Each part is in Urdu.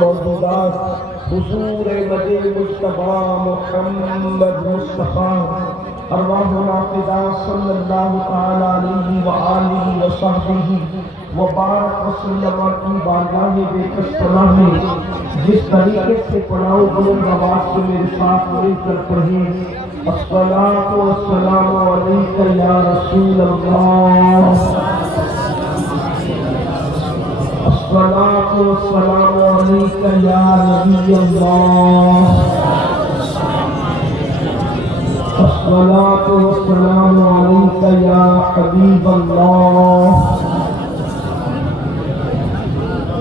موجودات حضور مدی مصطفیٰ محمد مصطفیٰ ارواحنا فدا صلی اللہ تعالی علیہ وآلہ وصحبہ وبارک وسلم کی بارگاہ بے کسلام میں جس طریقے سے پڑھاؤ بلند آواز سے میرے ساتھ مل کر پڑھیں الصلاۃ والسلام علیک یا رسول اللہ، الصلاۃ والسلام علیک یا نبی اللہ، الصلاۃ والسلام علیک یا حبیب اللہ،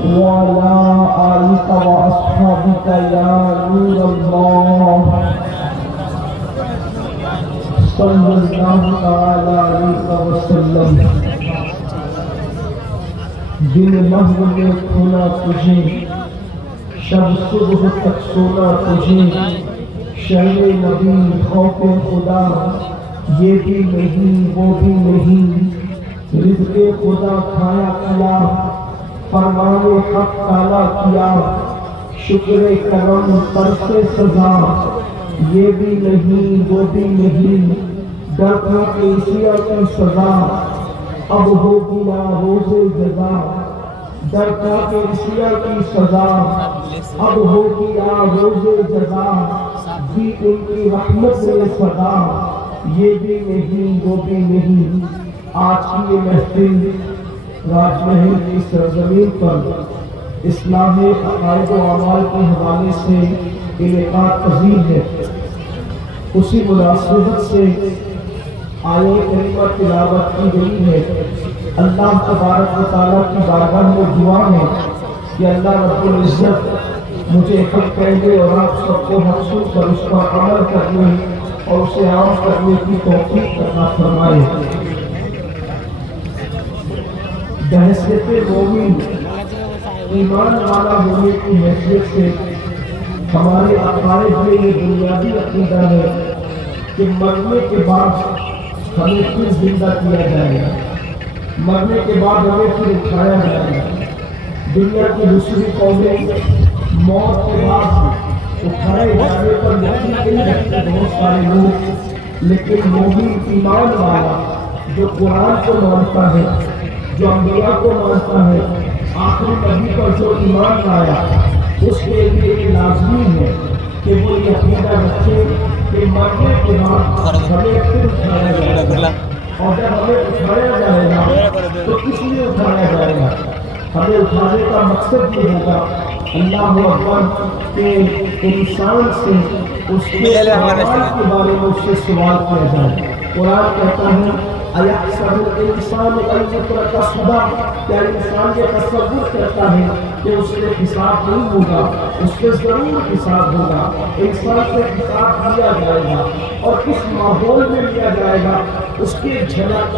وعلی آلک واصحابک یا نور اللہ، صلی اللہ تعالی علیہ وسلم۔ دن محو میں کھونا تجھے، شب صبح تک سونا تجھے، شہر نبی خوف خدا یہ بھی نہیں وہ بھی نہیں، رزق خدا کھایا کیا، فرمان حق تالا کیا، شکر کرم پر سے سزا یہ بھی نہیں وہ بھی نہیں، ڈر تھا کہ عیسیٰ کی سزا اب ہو گیا روز جزا، ڈر تھا کہ عیسیٰ کی سزا اب ہو گیا روز جزا، بھی ان کی رحمت میں صدا یہ بھی نہیں وہ بھی نہیں۔ آج کی یہ محفل راج محل کی سرزمین پر اصلاح عقائد و اعمال کے حوالے سے انعقاد پذیر ہے۔ اسی مناسبت سے آیہ کریمہ تلاوت کی گئی ہے۔ اللہ تبارک و تعالیٰ کی بارگاہ میں دعا ہے کہ اللہ رب العزت مجھے حق کہنے اور آپ سب کو حق سن کر اس پر عمل کرنے اور اسے عام کرنے کی توفیق عطا فرمائے۔ بحیثیت مومن ایمان والا ہونے کی حیثیت سے ہمارے عقائد میں یہ بنیادی عقیدہ ہے کہ مرنے کے بعد ہمیں پھر زندہ کیا جائے گا، مرنے کے بعد ہمیں پھر اٹھایا جائے گا۔ دنیا کی دوسری قومیں موت کے بعد اٹھائے جانے پر یقین نہیں رکھتے بہت سارے لوگ، لیکن مومن ایمان والا جو قرآن کو مانتا ہے، جو انبیاء کو مانتا ہے، آخری نبی پر جو ایمان لایا، اس کے لیے یہ لازمی ہے کہ وہ یہ عقیدہ رکھے کہ مرنے کے بعد ہمیں پھر اٹھایا جائے گا، اور جب ہمیں اٹھایا جائے گا تو کس لیے اٹھایا جائے گا؟ ہمیں اٹھانے کا مقصد یہ ہوگا اللہ اکبر کہ انسان سے اس کے اعمال کے بارے میں اس سے سوال کیا جائے۔ قرآن کہتا ہے اَيَحْسَبُ الْإِنسَانُ أَن يُتْرَكَ سُدًى، کیا انسان یہ تصور کرتا ہے کہ اس سے حساب نہیں ہوگا؟ اس سے ضرور حساب ہوگا۔ انسان سے حساب لیا جائے گا، اور کس ماحول میں لیا جائے گا اس کے جھلک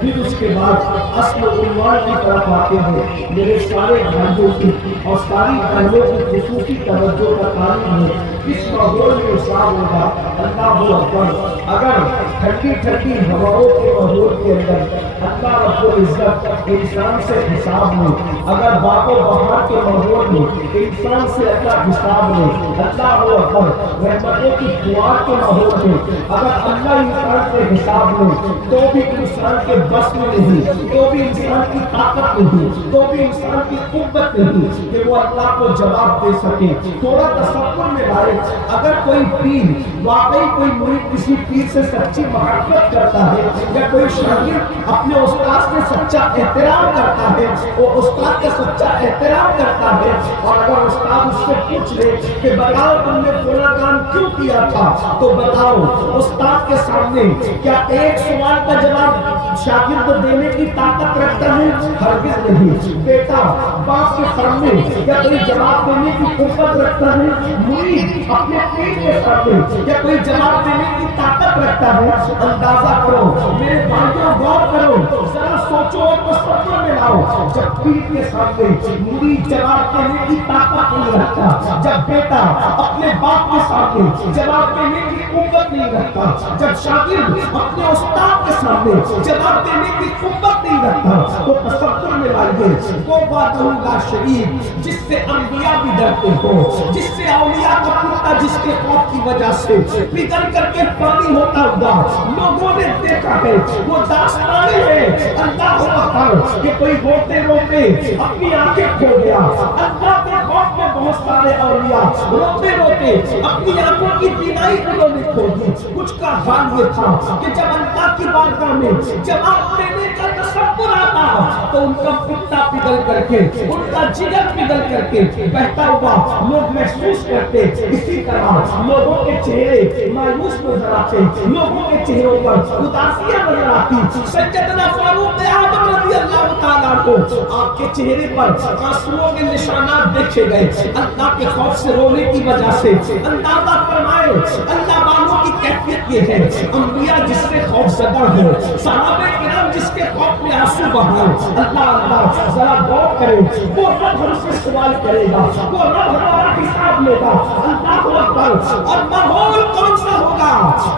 پھر اس کے بعد اصل عنوان کی طرف آتے ہیں۔ میرے سارے بھائیوں کی اور ساری بہنوں کی خصوصی توجہ کا تعلق ہے کس ماحول میں حساب ہوگا۔ اللہ اکبر، اگر ٹھنڈی ٹھنڈی ہواؤں کے ماحول کے اندر اللہ رب العزت انسان سے حساب لے، اگر باغ و بہار کے ماحول میں انسان سے اللہ حساب لے، اللہ اکبر رحمتوں کی فوار کے ماحول میں اگر اللہ انسان سے حساب لے تو بھی انسان کے بس میں نہیں، تو بھی انسان کی طاقت نہیں، تو بھی انسان کی قوت نہیں کہ وہ اللہ کو جواب دے سکے۔ تھوڑا تصور میں لائے، اگر کوئی پیر واقعی کوئی مرید کسی پیر سے سچی محبت کرتا ہے، یا کوئی شاگرد اپنے استاد سے سچا احترام کرتا ہے، وہ استاد کا سچا احترام کرتا ہے، اور اگر استاد اس سے پوچھ لے کہ بتاؤ تم نے فلاں کام کیوں کیا تھا، تو بتاؤ استاد کے سامنے کیا ایک سوال کا جواب شاگرد دینے کی طاقت رکھتا ہے؟ ہرگز نہیں۔ بیٹا باپ کے سامنے کیا کوئی جواب دینے کی قوت رکھتا ہے؟ مرید اپنے پیر کے سامنے کیا کوئی جواب دینے کی طاقت رکھتا ہے؟ اندازہ کرو میرے بھائیوں، غور کرو، ذرا سوچو اور تصور میں لاؤ۔ جب پیر کے سامنے مرید جواب دینے کی طاقت نہیں رکھتا، جب بیٹا اپنے باپ کے سامنے جواب دینے کی قوت نہیں رکھتا، جب شاگرد اپنے استاد کے سامنے جواب دینے کی قوت نہیں نہیں رکھتا تو تصور میں لائیے وہ وحدہ لا شریک جس سے انبیاء بھی ڈرتے ہو، جس سے اولیاء کا کتا جس کے خوف کی وجہ سے پگھل کر کے پانی ہوتا ہوا لوگوں نے دیکھا ہے، وہ داستانیں ہیں اللہ اکبر کہ کوئی روتے روتے اپنی آنکھیں کھو گیا، اللہ کے خوف میں بہت سارے اولیاء روتے روتے اپنی آنکھوں کی بینائی انہوں نے کھو دی۔ کچھ کا حال یہ تھا کہ جب اللہ کی بارگاہ میں جواب دینے کا تصور آتا تو ان کا کتا پگھل کر کے، ان کا جگر پگھل کر کے بہتا ہوا لوگ محسوس کرتے۔ اسی طرح لوگوں کے چہرے مایوس نظر آتے، لوگوں کے چہروں پر اداسیاں نظر آتی۔ سیدنا فاروق اعظم رضی اللہ تعالیٰ کو آپ کے چہرے پر آنسوؤں کے نشانات دیکھے گئے، اللہ کے خوف سے رونے کی وجہ سے۔ اندازہ فرمائے اللہ والوں کی کیفیت یہ ہے، انبیاء جس سے خوف زدہ ہو، صحابہ کرام جس کے خوف میں آنسو بہائے۔ اللہ اللہ ذرا غور کرے، وہ رب ہم سے سوال کرے گا، وہ رب ہمارا حساب لے گا۔ اللہ اکبر۔ اور ماحول کون سا ہوگا؟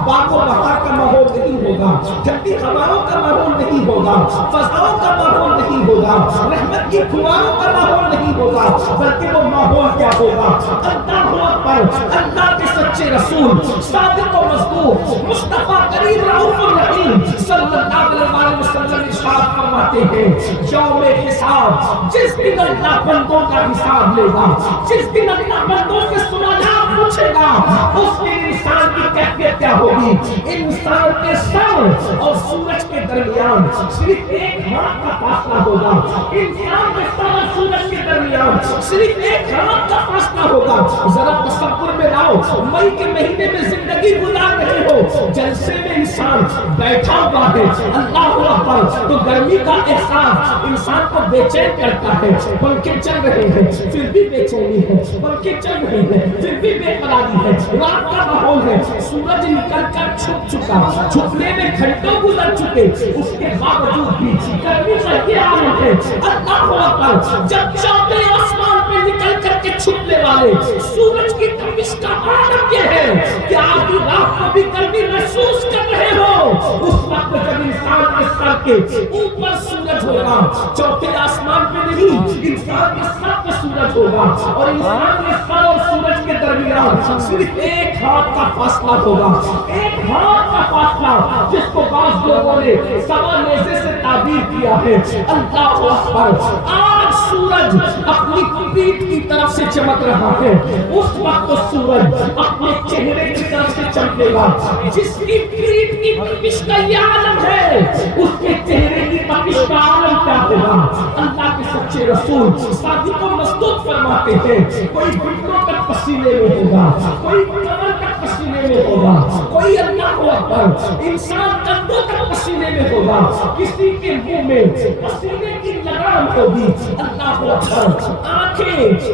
باغ و بہار کا ماحول نہیں ہوگا، ٹھنڈی ہوائوں کا ماحول نہیں ہوگا، فضاؤں کا ماحول نہیں ہوگا، رحمت کی فواروں کا ماحول نہیں ہوگا، بلکہ وہ ماحول کیا ہوگا؟ اللہ اکبر۔ اللہ کے سچے رسول صادق و مصدوق مصطفیٰ کریم رؤوف الرحیم صلی اللہ علیہ وسلم ارشاد فرماتے ہیں یوم حساب، جس دن اللہ بندوں کا حساب لے گا، جس دن اللہ بندوں سے سوالات پوچھے گا، اس دن انسان کی کیفیت کیا ہوگی؟ انسان کے سر اور سورج کے درمیان صرف ایک ہاتھ کا فاصلہ ہوگا، انسان کے سر اور سورج کے درمیان صرف ایک ہاتھ کا فاصلہ ہوگا۔ ذرا تصور میں لاؤ، مئی کے مہینے میں زندگی گزار رہے ہو، جلسے میں انسان بیٹھا ہوا ہے، اللہ اکبر، تو گرمی کا احساس انسان کو بے چین کرتا ہے، پنکھے چل رہے ہیں پھر بھی بے چینی ہے، پنکھے چل رہے ہیں پھر بھی بے قراری ہے، رات کا ماحول ہے، سورج نکل کر چھپ چکا، چھپنے میں گھنٹوں گزر چکے، اس کے باوجود بھی گرمی کا یہ عالم ہے۔ اللہ اکبر، جب چوتھے آسمان پہ نکل کر کے چھپنے والے سورج کی تپش کا عالم یہ ہے کہ آدھی رات کو بھی گرمی محسوس کر رہے ہو، اس وقت جب انسان کے سر کے اوپر سورج ہوگا، چوتھے آسمان پہ نہیں، انسان کے سر پہ سورج ہوگا، اور انسان کے سر اور سورج کے درمیان صرف ایک ہاتھ کا فاصلہ ہوگا، ایک ہاتھ کا فاصلہ، جس کو بعض لوگوں نے سوا نیزے سے تعبیر کیا ہے۔ اللہ اکبر۔ آج سورج اپنی پیٹھ کی طرف سے چمک رہا ہے، اس وقت سورج اپنے چہرے کی طرف سے چمکے گا۔ جس کی پیٹھ کی تپش کا یہ عالم ہے، اس کے چہرے کی تپش کا عالم کیا ہوگا؟ اللہ کے سچے رسول صادق و مصدوق فرماتے ہیں کوئی گھٹنوں تک پسینے میں ہوگا، کوئی کمر تک پسینے میں ہوگا، کوئی اللہ اکبر انسان کندھوں تک پسینے میں ہوگا، کسی کے منہ میں پسینے کی لگام ہوگی، اللہ اکبر آنکھیں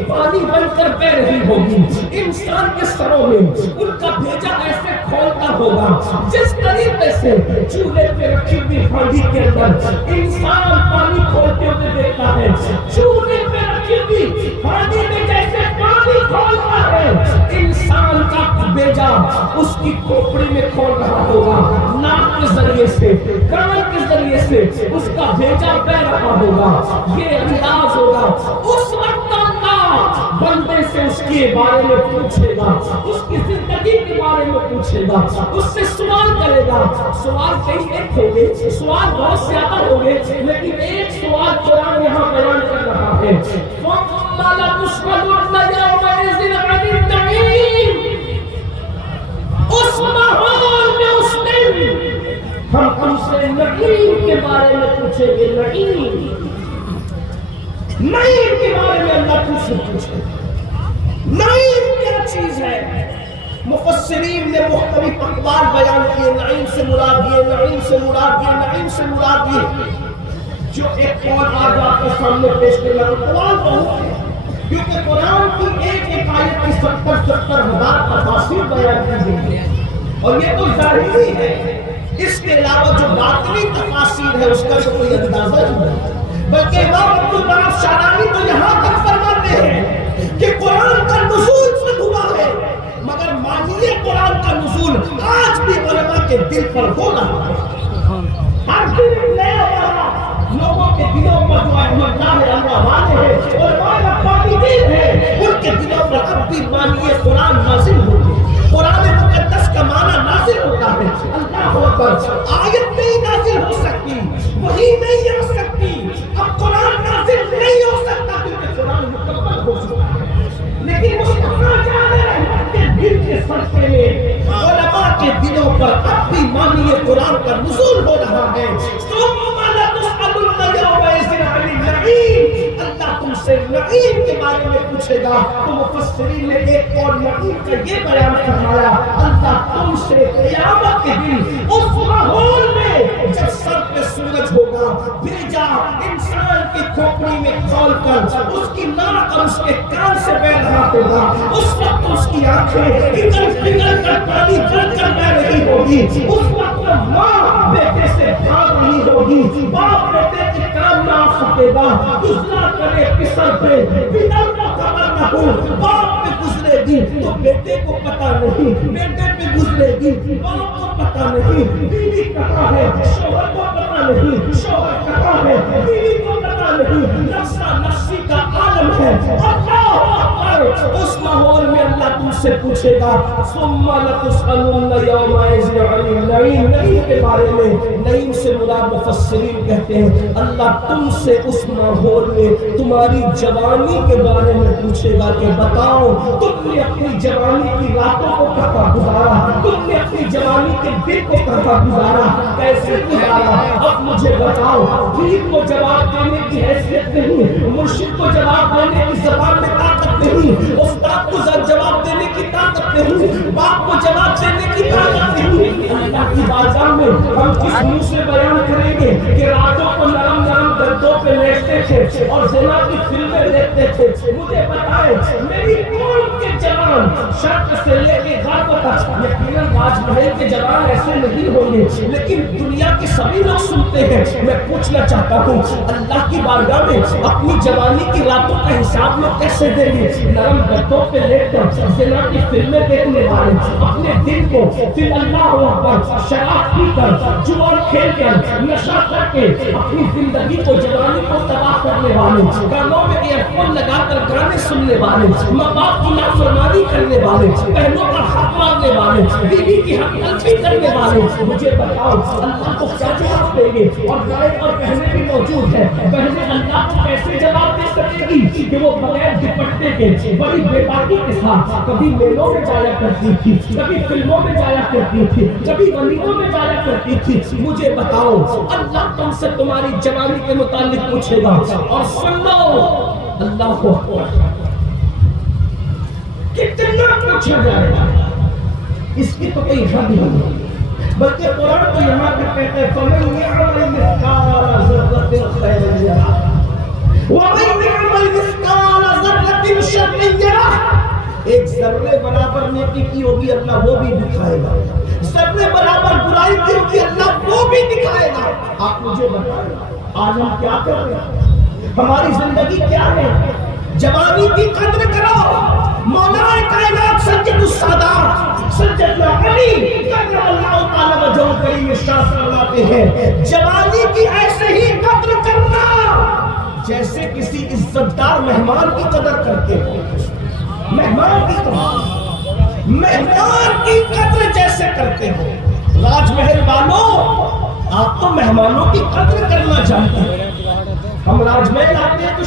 پانی بن کر بہ رہی ہوگی، انسان کے سروں میں ان کا بھیجا ایسے کھولتا ہوگا جس طریقے سے چولہے پہ رکھی ہوئی ہانڈی کے اندر انسان پانی کھولتے ہوئے دیکھتا ہے، چولہے پہ رکھی ہوئی ہانڈی میں جیسے پانی کھولتا ہے، انسان کا بھیجا اس کی کھوپڑی میں کھول رہا ہوگا، ناک کے ذریعے سے، کان کے ذریعے سے اس کا بھیجا بہ رہا ہوگا، یہ انداز ہوگا۔ اس وقت اللہ بندے سے اس کے بارے میں پوچھے گا، اس کی زندگی کے بارے میں پوچھے گا، اس سے سوال کرے گا۔ سوال کئی ایک ہوں گے، سوال بہت زیادہ ہوں گے، لیکن ایک سوال قرآن یہاں بیان کر رہا ہے، ثُمَّ لَتُسْأَلُنَّ يَوْمَئِذٍ عَنِ النَّعِيمِ۔ اس ماحول میں اس دن ہم سے نعیم کے بارے میں پوچھیں گے، نعیم کے بارے میں اللہ تجھ سے پوچھے، نعیم کیا چیز ہے؟ مفسرین نے مختلف اقوال بیان کیے، نعیم سے مراد یہ، نعیم سے مراد یہ، نعیم سے مراد یہ۔ جو ایک قول آج آپ کے سامنے پیش کرنا ہے، قرآن بہت ہے، کیونکہ قرآن کی ایک آیت کی 70,000 تفاسیر بیان کی گئی ہے، اور یہ تو ظاہری ہے، اس کے علاوہ جو باطنی تفاسیر ہے اس کا تو کوئی اندازہ نہیں، بلکہ امام عبد المناف شعرانی تو یہاں تک فرماتے ہیں کہ قرآن کا نزول خود ہوا ہے، مگر معنی قرآن کا نزول آج بھی علماء کے دل پر ہو رہا ہے۔ ہر دن نیا اللہ اللہ والے ہیں اور ربانیین ہیں، ان کے دلوں پر اب بھی مانیے قرآن نازل ہوگی، قرآن مقدس کا معنی نازل ہوتا ہے۔ اللہ اکبر، آیت نہیں نازل ہو سکتی، وہی نہیں آ سکتی، اب قرآن نازل نہیں ہو سکتا کیونکہ قرآن مکمل ہو چکا ہے، لیکن مصطفیٰ جان رحمت کے دل کے سلسلے میں علماء کے دلوں پر اب بھی مانیے قرآن کا نزول ہو رہا ہے۔ ثم لتسألن یومئذ عن النعیم، اللہ تم سے نعیم کے بارے میں پوچھے گا۔ تو مفسرین نے ایک اور نعیم کا یہ بیان فرمایا، اللہ تم سے قیامت کے دن اس ماحول میں جب سر پہ سورج ہوگا، بھیجا انسان کی کھوپڑی میں کھول کر اس کی ناک اور اس کے کان سے بہ رہا ہوگا، اس وقت اس کی آنکھیں پگھل کر پانی بن کر بہ رہی ہوگی، اس وقت ماں بیٹے سے بھاگ رہی ہوگی، باپ بیٹے کے کام نہ آ سکے گا، گزرا کرے پسر پہ پدر کو خبر نہ ہو، باپ پہ گزرے گی تو بیٹے کو پتہ نہیں، بیٹے پہ گزرے گی باپ کو پتہ نہیں، بیوی کہاں ہے شوہر کو پتہ نہیں، شوہر کہاں ہے بیوی کو پتہ نہیں، نفسا نفسی کا عالم ہے۔ اللہ اکبر، اس ماحول میں اللہ تم سے پوچھے گا ثم لتسألن یومئذ عن النعیم، نعیم کے بارے میں، نعیم سے مراد مفسرین کہتے ہیں اللہ تم سے اس ماحول میں تمہاری جوانی کے بارے میں پوچھے گا کہ بتاؤ تم نے اپنی جوانی کی راتوں کو کہاں گزارا، تم نے اپنی جوانی کے دن کو کہاں گزارا، کیسے گزارا، اب مجھے بتاؤ۔ پیر کو جواب دینے کی حیثیت نہیں، مرشد کو جواب دینے کی زبان میں طاقت نہیں، استاد کو جواب دینے کی طاقت نہیں، باپ کو جواب دینے کی طاقت نہیں۔ اللہ کی بارگاہ میں ہم کس منہ سے بیان کریں گے کہ راتوں کو نرم نرم گدوں پہ لیٹتے تھے اور زنا کی فلمیں دیکھتے تھے۔ مجھے بتائیں میری قوم کے جوان شرق سے لے کے غرب تک، یقیناً راج محل کے جوان ایسے نہیں ہوں گے لیکن دنیا کے سبھی لوگ سنتے ہیں۔ میں پوچھنا چاہتا ہوں اللہ کی بارگاہ میں اپنی جوانی کی راتوں کا حساب میں کیسے دیں گے؟ نرم گدوں پہ لیٹ کر زنا کی فلمیں دیکھنے والے، اپنے دل کو پھر اللہ اکبر شراب پی کر جوار کھیل کر نشہ کر کے اپنی زندگی کو جوانی کو تباہ کرنے والے، کانوں میں ایئر فون لگا کر گانے سننے والے، ماں باپ کی نافرمانی کرنے والے، بہنوں کا حق مارنے والے، بیوی کی حق تلفی کرنے والے، مجھے بتاؤ اللہ کو کیا جواب دیں گے؟ اور غائب اور بہنیں بھی موجود ہیں، بہنیں اللہ کو کیسے جواب دے سکے گی کہ وہ بغیر دوپٹے کے بڑی بے باکی کے ساتھ کبھی میلوں میں جایا کرتی تھی، کبھی فلموں میں جایا کرتی تھی، کبھی ولیموں میں جایا کرتی تھی۔ مجھے بتاؤ اللہ تم سے تمہاری جوانی کے متعلق پوچھے گا۔ اور سن لو اللہ کو کتنا پوچھا جائے گا اس کی تو کوئی حد نہیں، بلکہ قرآن تو یہاں پہ کہتا ہے فَمَن يَعْمَلْ مِثْقَالَ ذَرَّةٍ خَيْرًا يَرَهُ وَمَن يَعْمَلْ مِثْقَالَ ذَرَّةٍ شَرًّا يَرَهُ۔ ایک ذرے برابر نیکی کی ہوگی اللہ وہ بھی دکھائے گا، ذرے برابر برائی کی ہوگی اللہ وہ بھی دکھائے گا۔ آپ مجھے بتائیں آج ہم کیا کر رہے ہیں؟ ہماری زندگی کیا ہے؟ جوانی کی قدر کرو۔ مولا کائنات سید السادات سیدنا علی کرم اللہ تعالی وجہہ کریم ارشاد فرماتے ہیں جوانی کی ایسے ہی قدر کرنا جیسے کسی عزت دار مہمان کی قدر کرتے ہو۔ مہمان کی قدر جیسے کرتے ہو۔ راج محل والوں آپ تو مہمانوں کی قدر کرنا جانتے ہیں، ہم راج محل آتے ہیں تو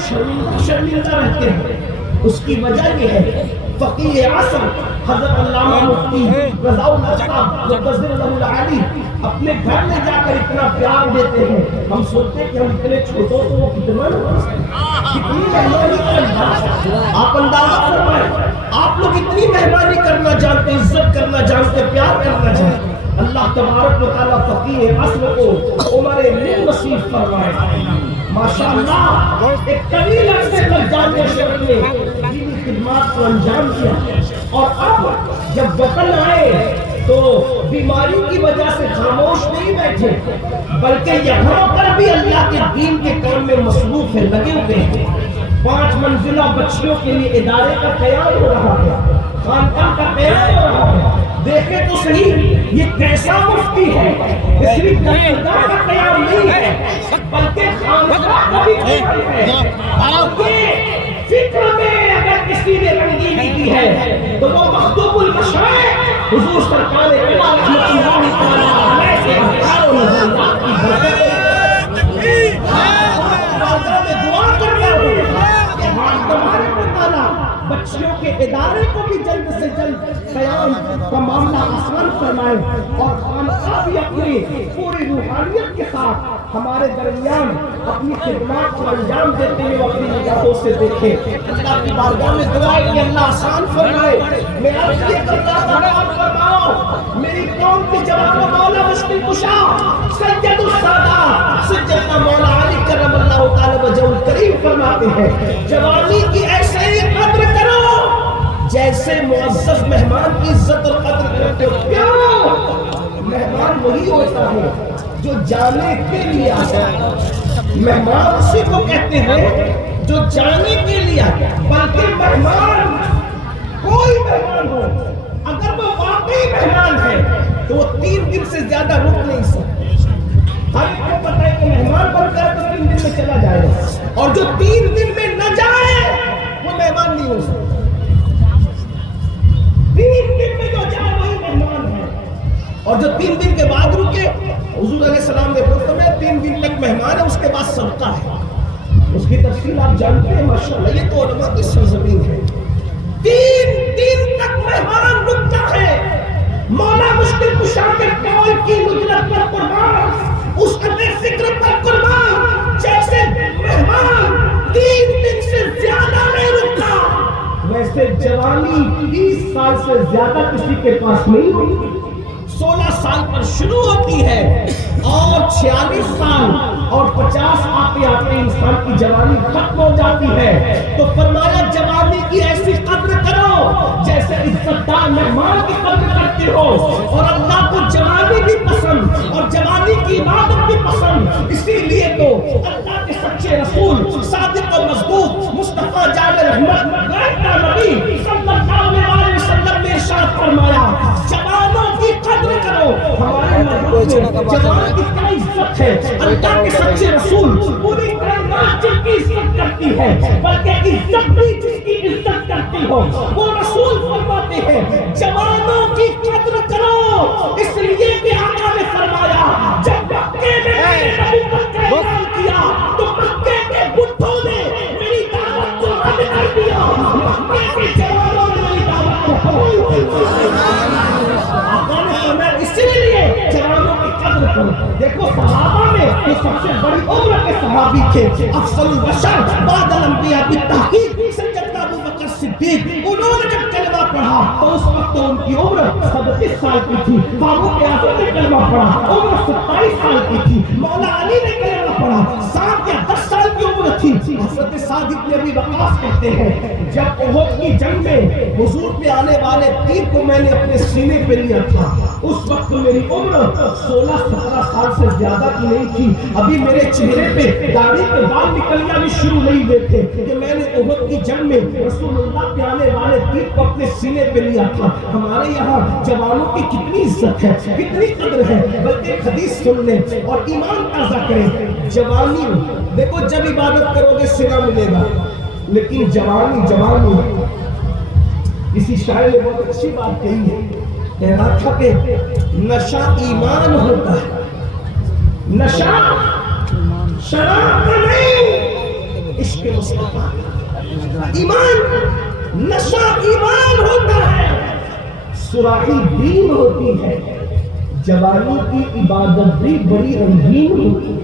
شرمندہ رہتے ہیں۔ اس کی وجہ یہ ہے فقیہ عصر حضرت علامہ مفتی رضا اللہ صاحب مقدس اللہ علی اپنے گھر میں جا کر اتنا پیار دیتے ہیں، ہم سوچتے ہیں کہ ہم اتنے چھوٹوں کو وہ کتنا کتنی مہربانی کرنا۔ آپ اندازہ فرمائیں آپ لوگ اتنی مہربانی کرنا جانتے، عزت کرنا جانتے، پیار کرنا جانتے۔ اللہ تبارک و تعالیٰ فقیہ عصر کو عمر نصیب فرمائے۔ ماشاءاللہ ایک طویل عرصے تک جامعہ شریف میں دینی خدمات کو انجام دیا، اور اب جب وطن آئے تو بیماری کی وجہ سے خاموش نہیں بیٹھے بلکہ یہاں پر بھی اللہ کے دین کے کام میں مصروف ہیں، لگے ہوئے ہیں۔ 5 منزلہ بچیوں کے لیے ادارے کا قیام ہو رہا ہے، خانقاہ کا قیام ہو رہا ہے، دیکھیں تو صحیح یہ کیسا مفتی ہے، یہ صرف درگاہ کا قیام نہیں ہے بلکہ خانقاہ کا بھی قیام ہے۔ فکر میں اگر کسی نے رنگینی کی ہے تو وہ مخدوم المشائخ حضور سرکار رحمت اللہ تعالیٰ علیہ کے ہزاروں نظریات کی برکت میں دعا کرنا ہوگا کہ تمہارے تعالیٰ بچیوں کے ادارے کو بھی جلد سے جلد قیام کا معاملہ آسان فرمائے اور خانقاہ بھی اپنی پوری روحانیت کے ساتھ ہمارے درمیان اپنی خدمات کو انجام دیتے ہوئے اپنی نگاہوں سے دیکھے۔ اللہ کی بارگاہ میں دعا ہے کہ اللہ آسان فرمائے۔ میں عرض یہ کرتا ہوں فرماؤ میری قوم کے جوانوں مولا مشکل کشا سید السادات سیدنا مولا علی کرم اللہ تعالی وجہ الکریم فرماتے ہیں جوانی کی ایسے ہی قدر کرو جیسے معزز مہمان کی عزت اور قدر کرتے ہو۔ کیوں؟ مہمان وہی ہوتا ہے جو جانے کے لیے آتا ہے۔ مہمان اسی کو کہتے ہیں جو جانے کے لیے آتا ہے، بلکہ مہمان کوئی مہمان ہو اگر وہ واقعی مہمان ہے تو وہ 3 دن سے زیادہ رک نہیں سکتا۔ ہر ایک کو پتہ ہے کہ مہمان بن کر تو 3 دن میں چلا جائے گا، اور جو 3 دن میں نہ جائے وہ مہمان نہیں ہو سکتا۔ 3 دن میں جو جائے وہی مہمان ہے، اور جو 3 دن کے بعد رکے حضور علیہ السلام نے فرمایا 3 دن تک مہمان ہے، اس کے بعد صدقہ ہے۔ اس کی تفصیل آپ جانتے ہیں ماشاءاللہ، یہ تو علماء کی سرزمین ہے۔ 3 دن تک مہمان رکتا ہے۔ مولا مشکل کشا کے قول کی نجرت پر قربان، اس قدر فکر پر قربان، جیسے مہمان 3 دن سے زیادہ نہیں رکتا ویسے جوانی 30 سال سے زیادہ کسی کے پاس نہیں ہوتی۔ 16 سال پر شروع ہوتی ہے اور 46 سال اور 50 آتے آتے انسان کی جوانی ختم ہو جاتی ہے۔ تو فرمایا جوانی کی ایسی قدر کرو جیسے عزت دار مہمان کی قدر کرتے ہو، اور اللہ کو جوانی بھی پسند اور جوانی کی عبادت بھی پسند۔ اسی لیے تو اللہ کے سچے رسول صادق و مصدوق مصطفیٰ جان رحمت غیرہ نبی صلی اللہ علیہ وسلم نے ارشاد فرمایا جوانوں کی قدر کرو۔ ہمارے جوان کی کیا عزت ہے، اللہ کے سچے رسول پوری کائنات جن کی عزت کرتی ہے، بلکہ عزت بھی جس کی عزت کرتی ہو وہ رسول فرماتے ہیں جوانوں کی قدر کرو، اس لیے کہ آقا نے فرمایا جب مکے میں نبوت کا اعلان کیا تو مکے کے بڈھوں نے میری دعوت کو رد کر دیا، مکے کے جوانوں نے میری دعوت کو قبول کیا۔ آقا نے فرمایا اسی لیے جوانوں کی قدر کرو۔ دیکھو صحابہ میں جو سب سے بڑی عمر کے صحابی تھے افضل البشر بعد الانبیاء بالتحقیق سیدنا ابو بکر صدیق، انہوں نے جب کلمہ پڑھا تو اس وقت ان کی عمر 37 سال کی تھی۔ فاروق اعظم نے کلمہ پڑھا عمر 27 سال کی تھی۔ مولا علی نے کلمہ پڑھا 7 یا 10 سال کی عمر تھی۔ حضرت سعد بن ابی وقاص کہتے ہیں جب احد کی جنگ میں حضور پہ آنے والے تیر کو میں نے اپنے سینے پہ لیا تھا اس وقت میری عمر 16-17 سال سے زیادہ کی نہیں تھی، ابھی میرے چہرے پہ داڑھی کے بال نکلنا بھی شروع نہیں ہوئے تھے کہ میں نے احد کی جنگ میں رسول اللہ پہ آنے والے تیر کو اپنے سینے پہ لیا تھا۔ ہمارے یہاں جوانوں کی کتنی عزت ہے، کتنی قدر ہے، بلکہ حدیث سن لیں اور ایمان تازہ کریں۔ جوانی دیکھو جب عبادت کرو گے سنا ملے گا، لیکن جوانی کسی شاعر نے بہت اچھی بات کہی ہے، کہہ رہا تھا کہ نشہ ایمان ہوتا ہے، نشہ شراب کا نہیں، عشق مصطفیٰ ایمان، نشہ ایمان ہوتا ہے، سراحی دین ہوتی ہے۔ جوانی کی عبادت بھی بڑی رنگین ہوتی ہے،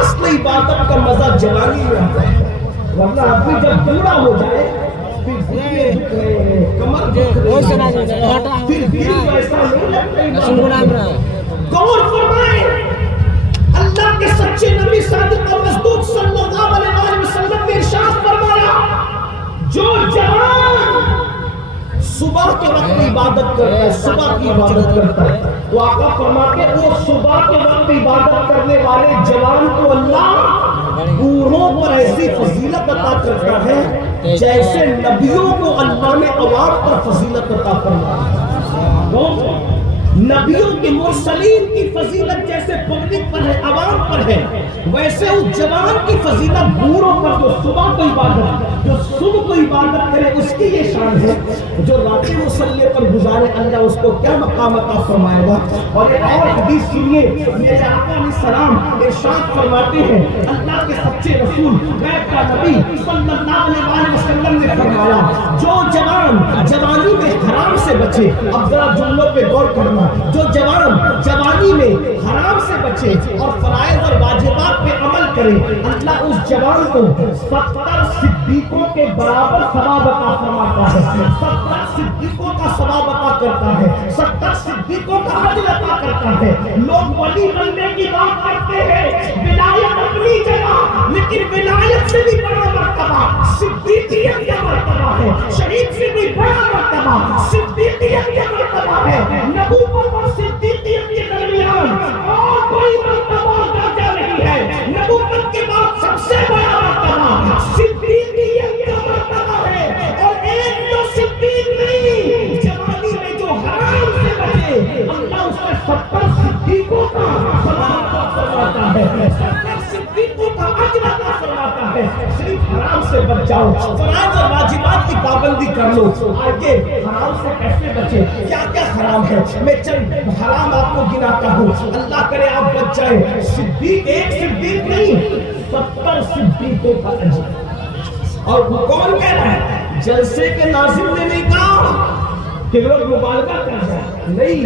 اصل عبادت کا مزہ جوانی میں آتا ہے، ورنہ آدمی جب بوڑھا ہو جائے پھر کمر پھر دل ویسا نہیں لگتا۔ غور فرمائیں اللہ کے سچے نبی صادق و مصدوق صلی اللہ علیہ وسلم نے ارشاد فرمایا جو جوان صبح کے وقت عبادت کرتا ہے، صبح کی عبادت کرتا ہے وہ آقا فرماتے وہ صبح کے وقت عبادت کرنے والے جوان کو اللہ بوڑھوں پر ایسی فضیلت عطا کرتا ہے جیسے نبیوں کو اللہ نے عوام پر فضیلت عطا فرمایا. نبیوں کی مرسلین کی فضیلت جیسے پبلک پر ہے عوام پر ہے ویسے اس جوان کی فضیلت بوڑھوں پر جو صبح کو عبادت کرے اس کی یہ شان ہے. جو رات مصلی پر گزارے اللہ اس کو کیا مقام عطا فرمائے گا. اور ایک اور حدیث سنیے میرے آقا علیہ السلام ارشاد فرماتے ہیں اللہ کے سچے رسول غیب کا نبی صلی اللہ علیہ وسلم نے فرمایا جو جوان جوانی میں حرام سے بچے. اب ذرا جملوں پہ غور کرنا. جو جوان جوانی میں حرام سے بچے اور فرائض اور واجبات پہ عمل کرے اللہ اس جوان کو 70 صدیقوں کے برابر ثواب عطا فرماتا ہے. 70 صدیقوں کا ثواب عطا کرتا ہے. 70 صدیقوں کا اجر عطا کرتا ہے. لوگ ولی بننے کی بات کرتے ہیں ولایت اپنی جگہ لیکن ولایت سے بھی بڑا مرتبہ صدیقیت کا مرتبہ ہے. شہید سے بھی بڑا مرتبہ صدیقیت کا مرتبہ ہے. نبوت اور صدیقیت کے درمیان اور کوئی مرتبہ درجہ نہیں ہے. نبوت کے بعد سب سے بڑا مرتبہ صدیقیت کا مرتبہ ہے. اور ایک تو صدیق نہیں جوانی میں جو حرام سے بچے اللہ اس سے 70 صدیقوں کا ثواب عطا فرماتا ہے. 70 صدیقوں کا اجر عطا فرماتا ہے. صرف حرام سے بچ جاؤ فرائض اور واجبات کی پابندی کر لو. آگے حرام سے کیسے بچے کیا کیا حرام ہے میں چند حرام آپ کو گناتا ہوں اللہ کرے آپ بچ جائیں. صدیق ایک صدیق نہیں 70 صدیقوں کا اجر. اور وہ کون کہہ رہا ہے جلسے کے ناظم نے نہیں کہا کہ لوگ مبالغہ کر جائیں نہیں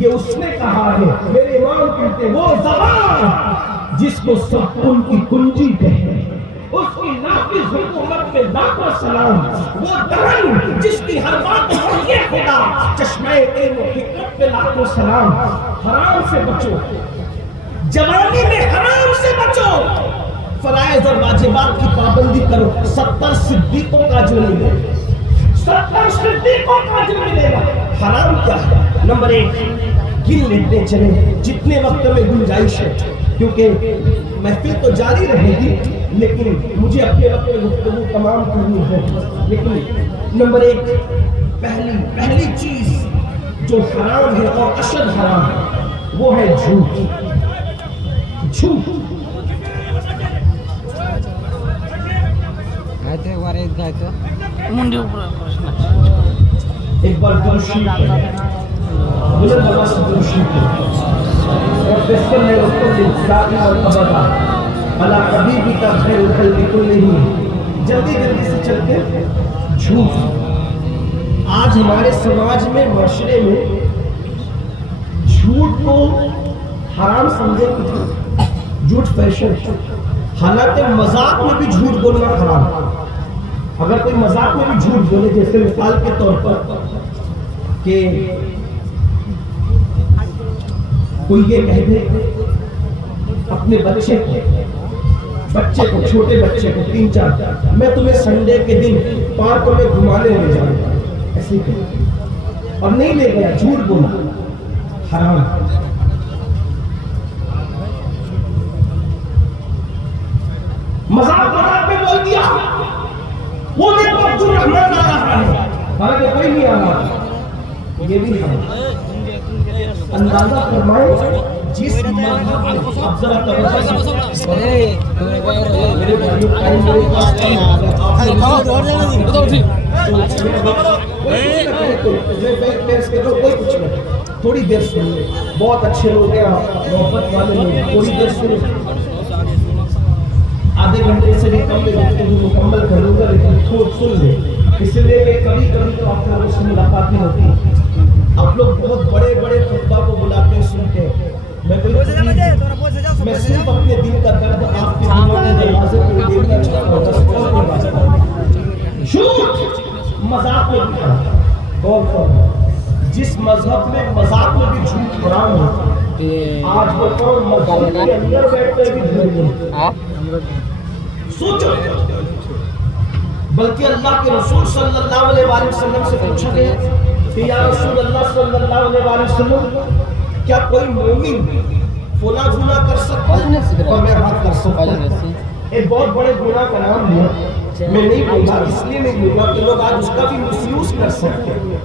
یہ اس نے کہا ہے. میرے امام کہتے وہ زبان جس کو سب ان کی کنجی کہتے ہیں اس کی نافذ حکومت پہ لاکھوں سلام. وہ دہن جس کی ہر بات ہے خدا چشمہ علم و حکمت پہ لاکھوں سلام. حرام سے بچو جوانی میں حرام سے بچو فرائض اور واجبات کی پابندی کرو. 70 صدیقوں کا اجر ملے گا. 70 صدیقوں کا اجر ملے گا. حرام کیا ہے نمبر 1 گن لیتے چلیں جتنے وقت میں گنجائش ہے کیونکہ محفل تو جاری رہے گی لیکن مجھے اپنے وقت میں گفتگو تمام کرنی ہے. لیکن نمبر 1 پہلی چیز جو حرام ہے اور اشد حرام ہے وہ ہے جھوٹ. جھوٹ ایک بار درشی بلند آواز سے درشی اور بسکر میں رکھوں سے اصلاحی اور قبضہ علا حبیبی کا خیر الخلق کلہم. جلدی سے چلتے جھوٹ. آج ہمارے سماج میں معاشرے میں جھوٹ کو حرام سمجھے جھوٹ فیشن. حالانکہ مذاق میں بھی جھوٹ بولنا حرام. اگر کوئی مذاق میں بھی جھوٹ بولے جیسے مثال کے طور پر کہ کوئی یہ کہہ دے اپنے بچے کو چھوٹے بچے کو 3-4 میں تمہیں سنڈے کے دن پارک میں گھمانے لے جاؤں گا ایسے کہ اور نہیں لے گیا جھوٹ بولا حرام. مذاق میں بول دیا وہ دیکھو عبد الرحمن آ رہا ہے حالانکہ کوئی نہیں آ رہا. یہ بھی اندازہ فرمائے جس اب ذرا تھوڑی دیر سنیے. بہت اچھے لوگ ہیں محبت والے لوگ. تھوڑی دیر سنیے. آدھے گھنٹے سے بھی کم میں گفتگو مکمل کر لوں گا لیکن تھوڑا سن لیں اس لیے کہ کبھی تو آپ لوگوں سے ملاقاتیں ہوتی ہیں. آپ لوگ بہت بڑے خطبہ کو بلاتے ہیں سنتے ہیں. میں صرف اپنے دل کا درد آپ کے دروازے پر دینا چاہتا ہوں. جھوٹ مذاق میں بھی حرام. غور کرو جس مذہب میں مذاق میں بھی جھوٹ حرام ہے آج وہ کون مذہب کے اندر بیٹھ کر بھی جھوٹ بولتا ہے. سوچو. بلکہ اللہ کے رسول صلی اللہ علیہ وسلم سے پوچھا گیا کہ یا رسول اللہ صلی اللہ علیہ وسلم کیا کوئی مومن فلاں گناہ کر سکتا ہے؟ اور میں ہاتھ کر سکتا ہوں. ایک بہت بڑے گناہ کا نام لیا, میں نہیں بولتا اس لیے نہیں بولتا کہ لوگ آج اس کا بھی مس یوز کر سکتے ہیں.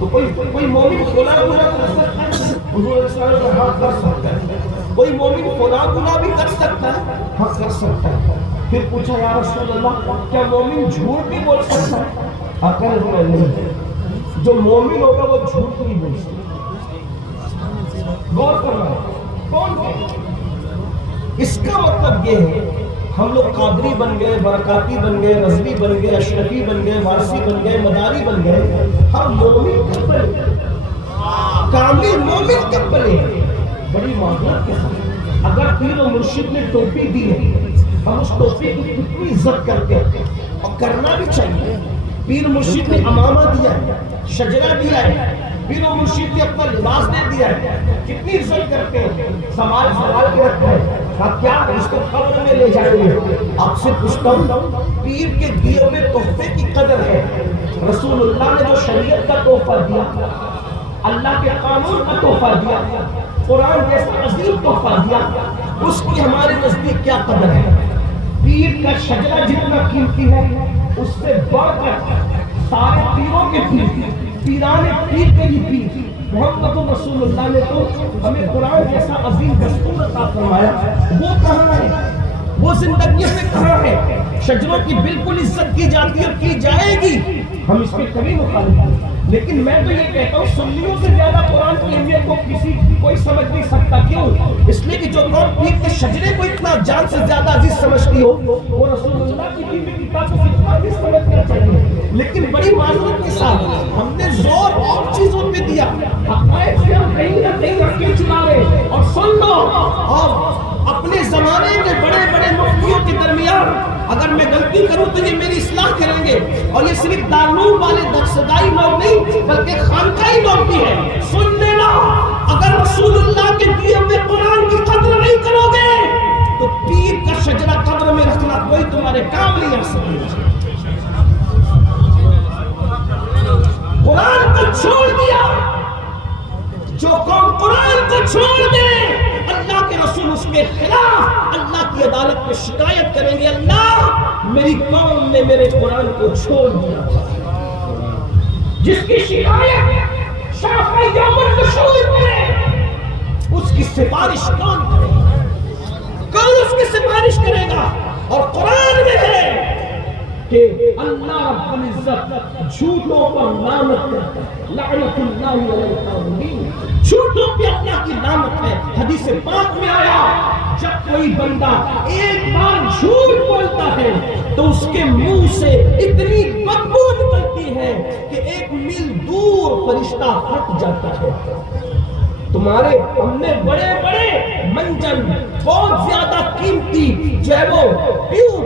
تو کوئی مومن فلاں گناہ کر سکتا ہے؟ حضور صلی اللہ علیہ وسلم ہاں کر سکتا ہے. کوئی مومن فلاں گناہ بھی کر سکتا ہے؟ ہاں کر سکتا ہے. پھر پوچھا یا رسول اللہ کیا مومن جھوٹ بھی بول سکتا ہے؟ عقل میں نہیں. جو مومن ہوگا وہ جھوٹ نہیں بول سکتا. غور کرنا کون ہے؟ اس کا مطلب یہ ہے ہم لوگ قادری بن گئے, برکاتی بن گئے, رضوی بن گئے, اشرفی بن گئے, وارثی بن گئے, مداری بن گئے, ہم مومن کب بنے؟ کامل مومن کب بنے؟ بڑی معذرت کے ساتھ اگر پیر و مرشد نے ٹوپی دی ہے, ہم اس ٹوپی کی کتنی عزت کرتے ہیں اور کرنا بھی چاہیے. پیر مرشد نے امامہ دیا ہے, شجرہ دیا ہے, پیر و مرشد نے اپنا لباس دے دیا ہے, کتنی عزت کرتے ہیں, سنبھال کے رکھا ہے. کیا اس کو قبر میں لے جائیں گے؟ آپ سے پوچھتا ہوں پیر کے دیے ہوئے تحفے کی قدر ہے. رسول اللہ نے جو شریعت کا تحفہ دیا, اللہ کے قانون کا تحفہ دیا, قرآن جیسا عظیم تحفہ دیا, اس کی ہمارے نزدیک کیا قدر ہے؟ پیر کا شجرہ جتنا قیمتی ہے اس سے بڑھ کر سارے پیروں کے پیر, پیران پیر کے ہی پیر محمد رسول اللہ نے تو ہمیں قرآن جیسا عظیم دستور عطا فرمایا. وہ کہاں ہے؟ وہ زندگی میں کہاں ہے؟ شجروں کی بالکل عزت کی جاتی اور کی جائے گی, ہم اس کے کبھی مخالف ہیں. لیکن میں تو یہ کہتا ہوں سنیوں سے زیادہ قرآن کی اہمیت کو کوئی سمجھ نہیں سکتا. کیوں؟ اس لیے کہ جو قوم پیر کے شجرے کو اتنا جان سے زیادہ عزیز سمجھتی ہو وہ رسول اللہ کی دی ہوئی کتاب کو کتنا عزیز سمجھنا چاہیے. لیکن بڑی معذرت کے ساتھ ہم نے زور اور چیزوں پہ دیا, حقائق سے ہم کہیں نہ کہیں رکھے چلا رہے. اور سن لو, اور اپنے زمانے کے بڑے بڑے مفتیوں کے درمیان اگر میں غلطی کروں تو یہ میری اصلاح کریں گے, اور یہ صرف دارالعلوم والے درسگاہی لوگ نہیں بلکہ خانقاہی لوگ بھی ہیں. سن لینا, اگر رسول اللہ کے دیے ہوئے قرآن کی قدر نہیں کرو گے تو پیر کا شجرہ قبر میں رکھنا کوئی تمہارے کام نہیں آ سکے. قرآن کو چھوڑ دیا, جو قوم قرآن کو چھوڑ دے اللہ کے رسول اس کے خلاف اللہ کی عدالت میں شکایت کریں گے, اللہ میری قوم نے میرے قرآن کو چھوڑ دیا. جس کی شکایت شافعی یوم النشور کرے اس کی سفارش کون کرے گا؟ کون اس کی سفارش کرے گا؟ اور قرآن میں ہے کہ اللہ رب العزت جھوٹوں پر لعنت کرتا ہے, لعنت اللہ علی الکاذبین. جھوٹوں پہ اللہ کی لعنت ہے. حدیث پاک میں آیا جب کوئی بندہ ایک بار جھوٹ بولتا ہے تو اس کے منہ سے اتنی بدبو نکلتی ہے کہ 1 میل دور فرشتہ ہٹ جاتا ہے. تمہارے ہم نے بڑے بڑے منجن بہت زیادہ قیمتی جو ہے وہ ٹیوب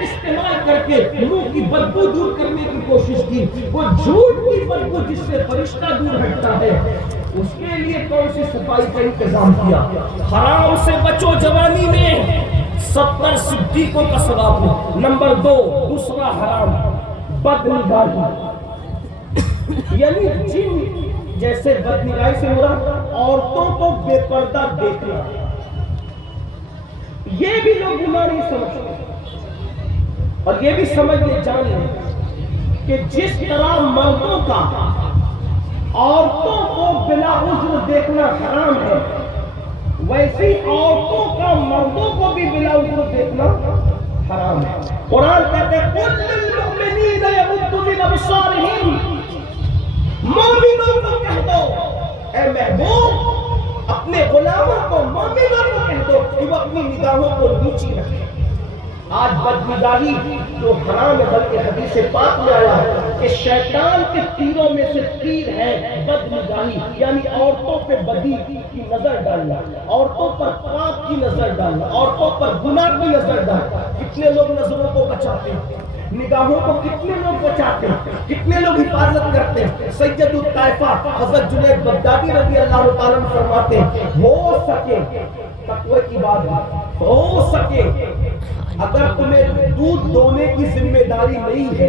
استعمال کر کے منہ کی بدبو دور کرنے کی کوشش کی. وہ جھوٹ کی بدبو جس سے فرشتہ دور ہٹتا ہے اس کے لیے کون سی صفائی کا انتظام کیا؟ حرام سے بچو جوانی میں, 70 صدیقوں کا ثواب ہے. نمبر 2 دوسرا حرام بدنگاہی, یعنی جن جیسے بدنگاہی سے مراد عورتوں کو بے پردہ دیکھنا. یہ بھی لوگ گناہ نہیں سمجھتے, اور یہ بھی سمجھ لے جان لیں کہ جس طرح مردوں کا عورتوں کو بلا عذر دیکھنا حرام ہے ویسے عورتوں کا مردوں کو بھی بلا عذر دیکھنا حرام ہے. قرآن کہتے ہیں قل للمؤمنین یغضوا من ابصارہم, مومنوں کو کہہ دو اے محبوب اپنے غلاموں کو, مومنوں کو کہہ دو کہ وہ اپنی نگاہوں کو نیچی رکھیں. آج بدنگاہی جو حرام ہے, بلکہ حدیث پاک میں آیا کہ شیطان کے تیروں میں سے تیر ہے بدنگاہی, یعنی عورتوں پہ بدی کی نظر ڈالنا, عورتوں پر پاپ کی نظر ڈالنا, عورتوں پر گناہ کی نظر ڈالنا. کتنے لوگ نظروں کو بچاتے ہیں, نگاہوں کو کتنے لوگ بچاتے ہیں, کتنے لوگ حفاظت کرتے ہیں. سید الطائفہ حضرت جنید بغدادی رضی اللہ تعالیٰ عنہ فرماتے ہیں ہو سکے تقوی کی بات, ہو سکے اگر تمہیں دودھ دونے کی ذمہ داری نہیں ہے,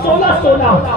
16-16,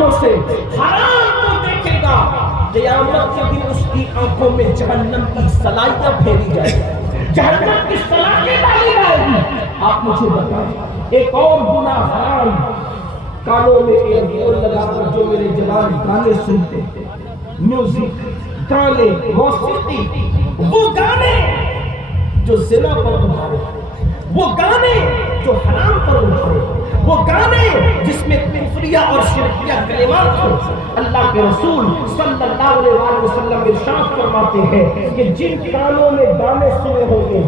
آنکھوں سے حرام کو دیکھے گا، قیامت کے دن اس کی آنکھوں میں جہنم کی سلائیاں پھیری جائے گی، جہنم کی سلائیاں ڈالی جائے گی۔ آپ مجھے بتائیں ایک اور گناہ حرام، کانوں میں ایئر فون لگا کر جو میرے جوان گانے سنتے ہیں، میوزک، گانے، موسیقی، وہ گانے جو زنا پر اٹھائے، وہ گانے جو حرام پر اٹھائے، وہ گانے جس میں کفریہ اور شرکیہ کلمات ہو۔ اللہ کے رسول صلی اللہ علیہ وسلم ارشاد فرماتے ہیں کہ جن کانوں میں گانے سنے ہوں گے،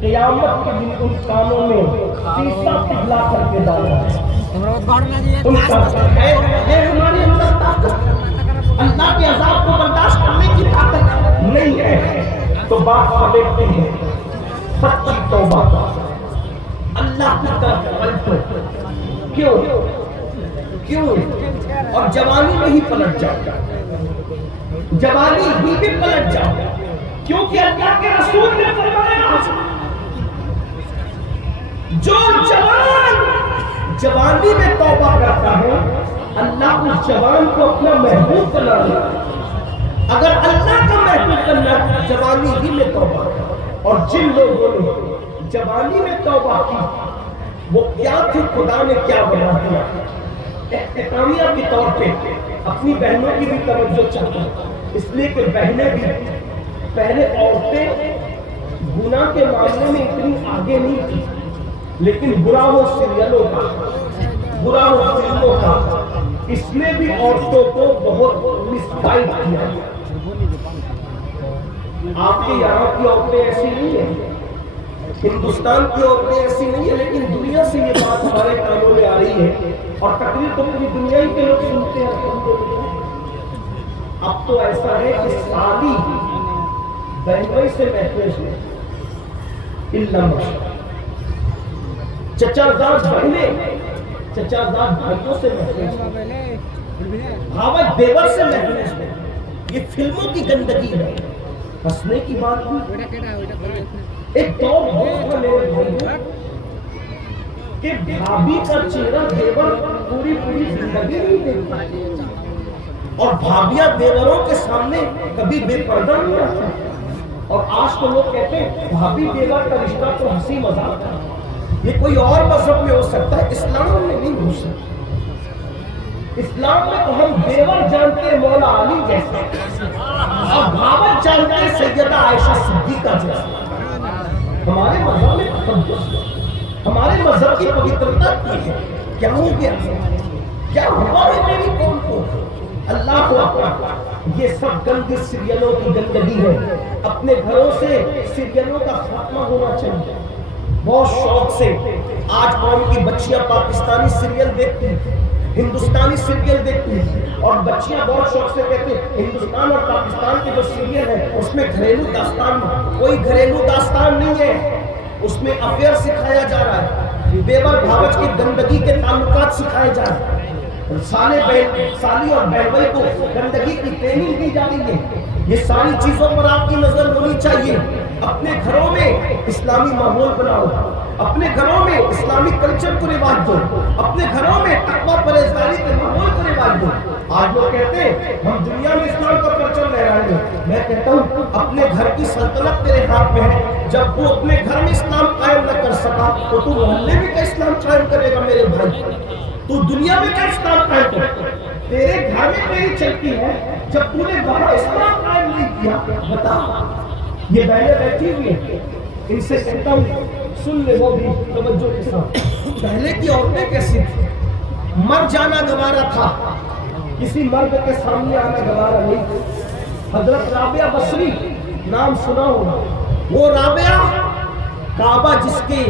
قیامت کے دن ان کانوں میں سیسا پگھلا کر کے ڈالا ہے۔ اللہ کے عذاب کو برداشت کرنے کی طاقت نہیں ہے، تو بات سمیٹتے ہیں سچی توبہ کا، اللہ کی طرف پلٹو۔ کیوں اور جوانی میں ہی پلٹ جاؤ، جوانی ہی میں پلٹ جاؤ، کیونکہ اللہ کے رسول نے فرمایا جو جوان جوانی میں توبہ کرتا ہے اللہ اس جوان کو اپنا محبوب بنا لیتا ہے۔ اگر اللہ کا محبوب بننا جوانی ہی میں توبہ، اور جن لوگوں نے جوانی میں توبہ کی وہ کیا تھے، خدا نے کیا بنا دیا۔ اختتامیہ کے طور پہ اپنی بہنوں کی بھی توجہ چاہتا ہوں، اس لیے کہ بہنیں بھی پہلے عورتیں گناہ کے معاملے میں اتنی آگے نہیں تھی، لیکن برا ہو سیریلوں کا، برا ہو فلموں کا، اس نے بھی عورتوں کو بہت مس گائیڈ کیا۔ آپ کے یہاں کی عورتیں ایسی نہیں ہیں، ہندوستان کی عورتیں ایسی نہیں ہیں، لیکن دنیا سے یہ بات ہمارے کانوں میں آ رہی ہے اور تقریر تو پوری دنیا ہی کے لوگ سنتے ہیں۔ اب تو ایسا ہے کہ سالی بہنوئی سے محفوظ ہے، چچا زاد بہنیں چچا زاد بھائیوں سے محفوظ ہے، بھاوج دیور سے محفوظ ہے۔ یہ فلموں کی گندگی ہے، ہنسنے کی بات نہیں۔ ایک دور ہوتا میرے بھائی کہ بھابھی کا چہرہ دیور پوری زندگی نہیں دیکھتا، اور بھابیاں دیوروں کے سامنے کبھی بے پردہ نہیں رہتا۔ اور آج تو لوگ کہتے ہیں بھابھی دیور کا رشتہ تو ہنسی مذاق ہے، یہ کوئی اور مذہب میں ہو سکتا ہے، اسلام میں نہیں ہو سکتا۔ اسلام میں تو ہم دیور جانتے ہیں مولا علی جیسا، اور بھاوج جانتے ہیں سیدہ عائشہ صدیقہ جیسا۔ ہمارے مذہب میں تقدس، ہمارے مذہب کی پوترتا کی ہے۔ کیا ہو گیا، کیا ہوا ہے میری قوم کو؟ اللہ کو اکبر، یہ سب گندی سیریلوں کی گندگی ہے۔ اپنے گھروں سے سیریلوں کا خاتمہ ہونا چاہیے۔ بہت شوق سے آج قوم کی بچیاں پاکستانی سیریل دیکھتی ہیں، ہندوستانی سیریل دیکھتی ہیں، اور بچیاں بہت شوق سے کہتی ہیں ہندوستان اور پاکستان کے جو سیریل ہے اس میں گھریلو داستان، کوئی گھریلو داستان نہیں ہے، اس میں افیئر سکھایا جا رہا ہے، دیور بھاوج کی گندگی کے تعلقات سکھائے جا رہے ہیں، سالی اور بہنوئی کو گندگی کی ٹریننگ دی جا رہی ہے۔ یہ ساری چیزوں پر آپ کی نظر ہونی چاہیے۔ اپنے گھروں میں اسلامی ماحول بناؤ، اپنے گھروں میں اسلامی کلچر کو رواج دو، اپنے گھروں میں تقویٰ پرہیزگاری کے ماحول کو رواج دو۔ آج لوگ کہتے ہیں ہم دنیا میں اسلام کا پرچم لہرائیں گے، میں کہتا ہوں اپنے گھر کی سلطنت تیرے ہاتھ میں ہے۔ جب وہ اپنے گھر میں اسلام قائم نہ کر سکا تو تو محلے میں کیا اسلام قائم کرے گا میرے بھائی؟ تو دنیا میں کیا اسلام قائم کرے؟ تیرے گھر میں میری چلتی ہے، جب تو نے وہاں اسلام قائم نہیں کیا بتا۔ یہ بہنیں بیٹھی ہوئی ہیں، ان سے کہتا ہوں سن لے وہ بھی توجہ کے ساتھ۔ پہلے کی عورتیں کیسی تھی؟ مر جانا گوارا تھا، کسی مرد کے سامنے آنا گوارا نہیں تھا۔ حضرت رابعہ بصری نام سنا ہوگا، وہ رابعہ کعبہ جس کے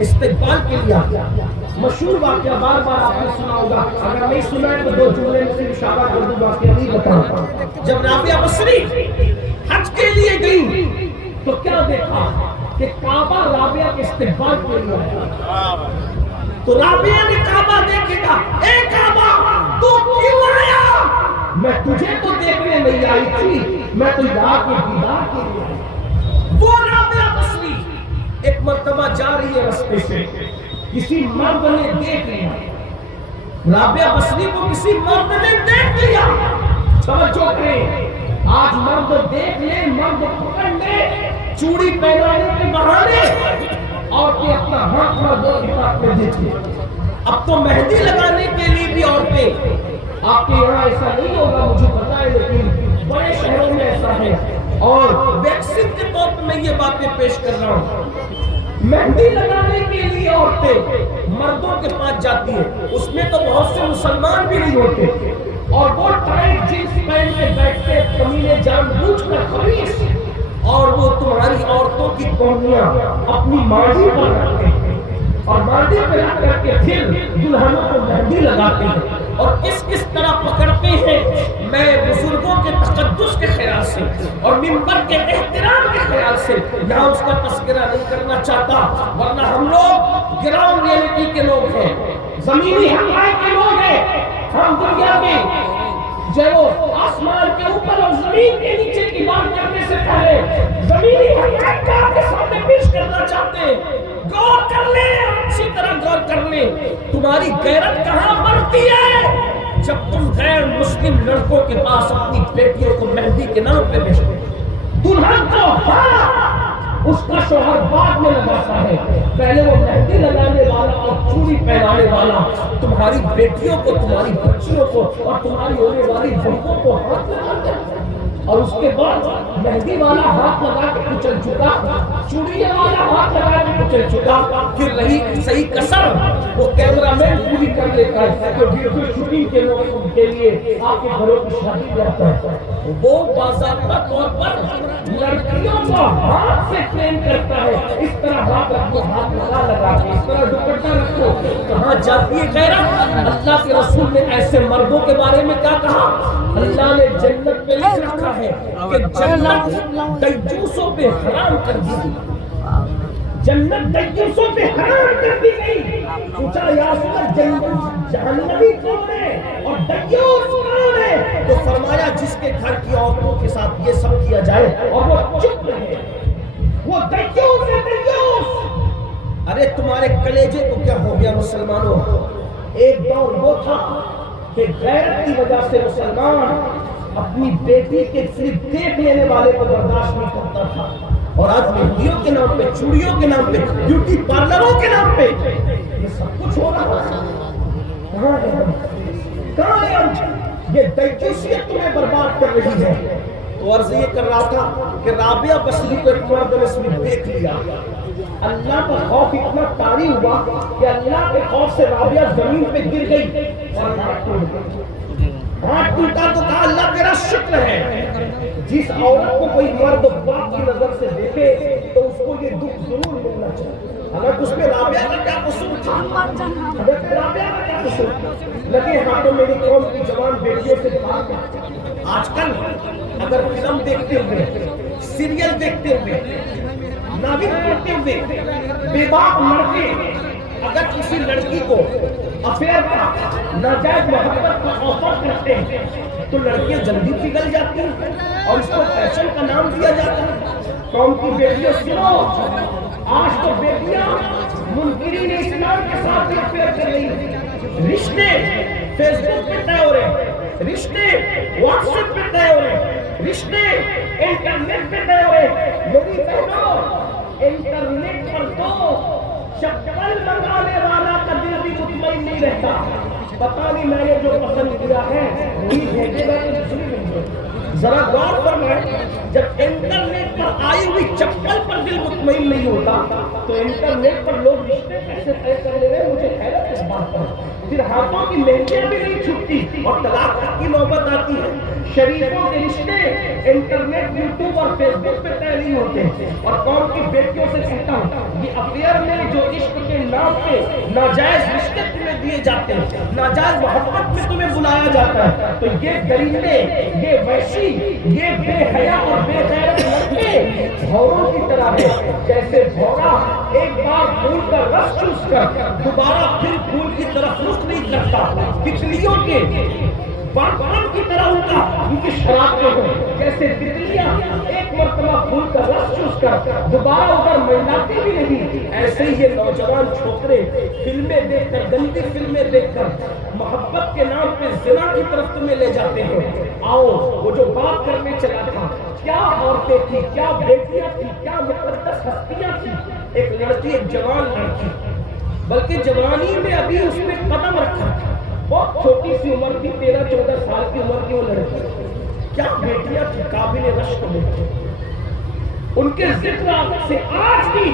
استقبال کے لیے آیا، مشہور واقعہ بار بار آپ نے سنا ہوگا، اگر نہیں سنا ہے تو دو جملے میں سے اشارہ کر دوں، واقعہ نہیں بتاؤں۔ جب رابعہ بصری حج کے لیے گئی تو کیا دیکھا کہ کعبہ رابعہ کے استقبال کے لیے آیا، تو رابعہ نے کعبہ دیکھے گا، اے کعبہ تو کیوں آیا؟ میں تجھے تو دیکھنے نہیں آئی تھی، میں تو یہاں کے دیدار کے لیے آئی۔ وہ رابعہ بصری ایک مرتبہ جا رہی ہے رستے سے، کسی مرد نے دیکھ لیا، رابعہ بصری کو کسی مرد نے دیکھ لیا. توجہ کریں, آج مرد دیکھ لے, مرد پکڑ لے, چوڑی پہنانے کے بہانے عورتیں اپنا ہاتھ مردوں کے ہاتھ میں دیتی. اب تو مہندی لگانے کے لیے بھی عورتیں, آپ کے یہاں ایسا نہیں ہوگا مجھے پتا ہے, لیکن بڑے شہروں میں ایسا ہے, اور ویکسین کے طور پر میں یہ باتیں پیش کر رہا ہوں. مہندی لگانے کے لیے عورتیں مردوں کے پاس جاتی ہیں, اس میں تو بہت سے مسلمان بھی نہیں ہوتے, اور وہ ٹائٹ جینس پہن کے بیٹھتے, کمینے جان بوجھ کر خبیث, اور وہ تمہاری عورتوں کی کوہنیاں اپنی ماضی پر رکھتے ہیں, اور ماضی پہ رکھ کر کے پھر دلہنوں کو مہندی لگاتے ہیں, اور کس طرح پکڑتے ہیں. میں بزرگوں کے تقدس کے خیال سے اور منبر کے احترام کے خیال سے یہاں اس کا تذکرہ نہیں کرنا چاہتا, ورنہ ہم لوگ گراؤنڈ ریئلٹی کے لوگ ہیں, زمینی حقائق کے لوگ ہیں. ہم دنیا میں جو آسمان کے اوپر اور زمین کے نیچے کی بات کرنے سے پہلے زمینی حقائق کا آپ کے سامنے پیش کرنا چاہتے ہیں. غور کر لیں, اچھی طرح غور کر لیں, تمہاری غیرت کہاں بڑھتی ہے جب تم غیر مسلم لڑکوں کے پاس اپنی بیٹیوں کو مہندی کے نام پہ بیچتے. دلہن کو ہاں اس کا شوہر بعد میں لگاتا ہے, پہلے وہ مہندی لگانے والا اور چوڑی پہنانے والا تمہاری بیٹیوں کو, تمہاری بچیوں کو اور تمہاری ہونے والی بہنوں کو ہاتھ لگاتا ہے, اور اس کے بعد مہندی والا ہاتھ لگا کے کچل چکا, چوڑی والا ہاتھ لگا کے کچل چکا, پھر رہی صحیح کسر وہ کیمرہ مین پوری کر لیتا ہے کہ ویڈیو شوٹنگ کے لوگوں کے لیے آپ کے گھروں کی شادی کرتا ہے. وہ باضابطہ طور پر لڑکیوں کو ہاتھ سے ٹرین کرتا ہے, اس طرح ہاتھ رکھو, ہاتھ لگا کے اس طرح دوپٹہ رکھو. کہاں جاتی ہے غیرت؟ اللہ کے رسول نے ایسے مردوں کے بارے میں کیا کہا؟ اللہ نے جنت میں لکھ رکھا ہے کہ جنت دیوسوں پہ حرام کر دی گئی, جنت دیوسوں پہ حرام کر دی گئی. پوچھا یا رسول اللہ جنت جہنمی کون ہے اور دیوس کون ہے؟ تو فرمایا جس کے گھر کی عورتوں کے ساتھ یہ سب کیا جائے اور وہ چپ رہے, وہ دیوس ہے, دیوس. ارے تمہارے کلیجے کو کیا ہو گیا مسلمانوں؟ ایک دور وہ تھا کہ غیرت کی وجہ سے مسلمان اپنی بیٹی کے صرف دیکھ لینے والے کو برداشت نہیں کرتا تھا, اور آج مہندیوں کے نام پہ, چوڑیوں کے نام پہ, بیوٹی پارلروں کے نام پہ یہ سب کچھ ہو رہا ہے. کہاں ہے ہم؟ یہ دیوسیت تمہیں برباد کر رہی ہے. تو عرض یہ کر رہا تھا کہ رابعہ بصری کو ایک مرد نے صرف دیکھ لیا, اللہ کا خوف اتنا طاری ہوا کہ اللہ کے خوف سے رابعہ زمین پہ گر گئی اور ہاتھ ٹوٹا. تو کہا اللہ تیرا شکر ہے, جس عورت کو کوئی مرد پاک کی نظر سے دیکھے تو اس کو یہ دکھ ضرور ملنا چاہیے. اگر اس میں رابعہ کا کیا قصور تھا, اگر رابعہ کا کیا قصور لگے ہاتھوں میری قوم کی جوان بیٹیوں سے بات کرتے. آج کل اگر فلم دیکھتے ہوئے, سیریل دیکھتے ہوئے, ناول پڑھتے ہوئے بے باک لڑکے اگر کسی لڑکی کو افیئر کا, ناجائز محبت کا آفر کرتے ہیں تو لڑکیاں جلدی پگھل جاتی ہیں اور اس کو فیشن کا نام دیا جاتا ہے. قوم کی بیٹیوں سنو, آج تو بیٹیاں منکرین اسلام کے ساتھ بھی افیئر کر رہی ہیں. رشتے فیس بک پہ طے ہو رہے ہیں, رشتے واٹس ایپ پہ طے ہو رہے ہیں, رشتے انٹرنیٹ پہ طے ہو رہے ہیں. میری بہنوں, انٹرنیٹ پر تو چپل منگانے والا کا دل بھی مطمئن نہیں رہتا. پتا نہیں میں نے جو پسند کیا ہے وہی بھیجے گا کہ دوسری نہیں. ذرا غور فرمائیں, جب انٹرنیٹ پر آئی ہوئی چپل پر دل مطمئن نہیں ہوتا تو انٹرنیٹ پر لوگ رشتے کیسے طے کر لے رہے ہیں؟ مجھے حیرت اس بات پر. پھر ہاتھوں کی مہندیاں بھی نہیں چھوٹتی اور طلاق تک کی نوبت آتی ہے. شریفوں کے رشتے انٹرنیٹ, یوٹیوب اور فیس بک پہ طے نہیں ہوتے. اور قوم کی بیٹیوں سے کہتا ہوں, یہ افیئر میں جو عشق کے نام پہ ناجائز رشتے تمہیں دیے جاتے ہیں, ناجائز محبت میں تمہیں بلایا جاتا ہے, تو یہ گریبے, یہ وحشی, یہ بے حیا اور بے غیرت لڑکے بھوروں کی طرح ہے. جیسے بھورا ایک بار پھول کا رس چوس کر دوبارہ پھر پھول کی طرف رخ نہیں کرتا, تتلیوں کے باغبان کی طرح ان کی شرابتیں ہوں، جیسے تتلیاں ایک مرتبہ پھول کا رس چوس کر دوبارہ ادھر منڈاتی بھی نہیں، ایسے ہی یہ نوجوان چھوکرے فلمیں دیکھ کر، گندی فلمیں دیکھ کر محبت کے نام پہ زنا کی طرف تمہیں لے جاتے ہیں۔ آؤ، وہ جو بات کرنے چلا تھا، کیا عورتیں تھی، کیا بیٹیاں تھی، کیا مقدس ہستیاں تھی، ایک لڑکی، ایک جوان لڑکی، بلکہ جوانی میں ابھی اس نے قدم رکھا تھا، بہت چھوٹی سی عمر تھی، 13-14 سال کی عمر کی وہ لڑکی، کیا بیٹیاں تھی، قابل رشک بیٹی، ان کے ذکر سے آج بھی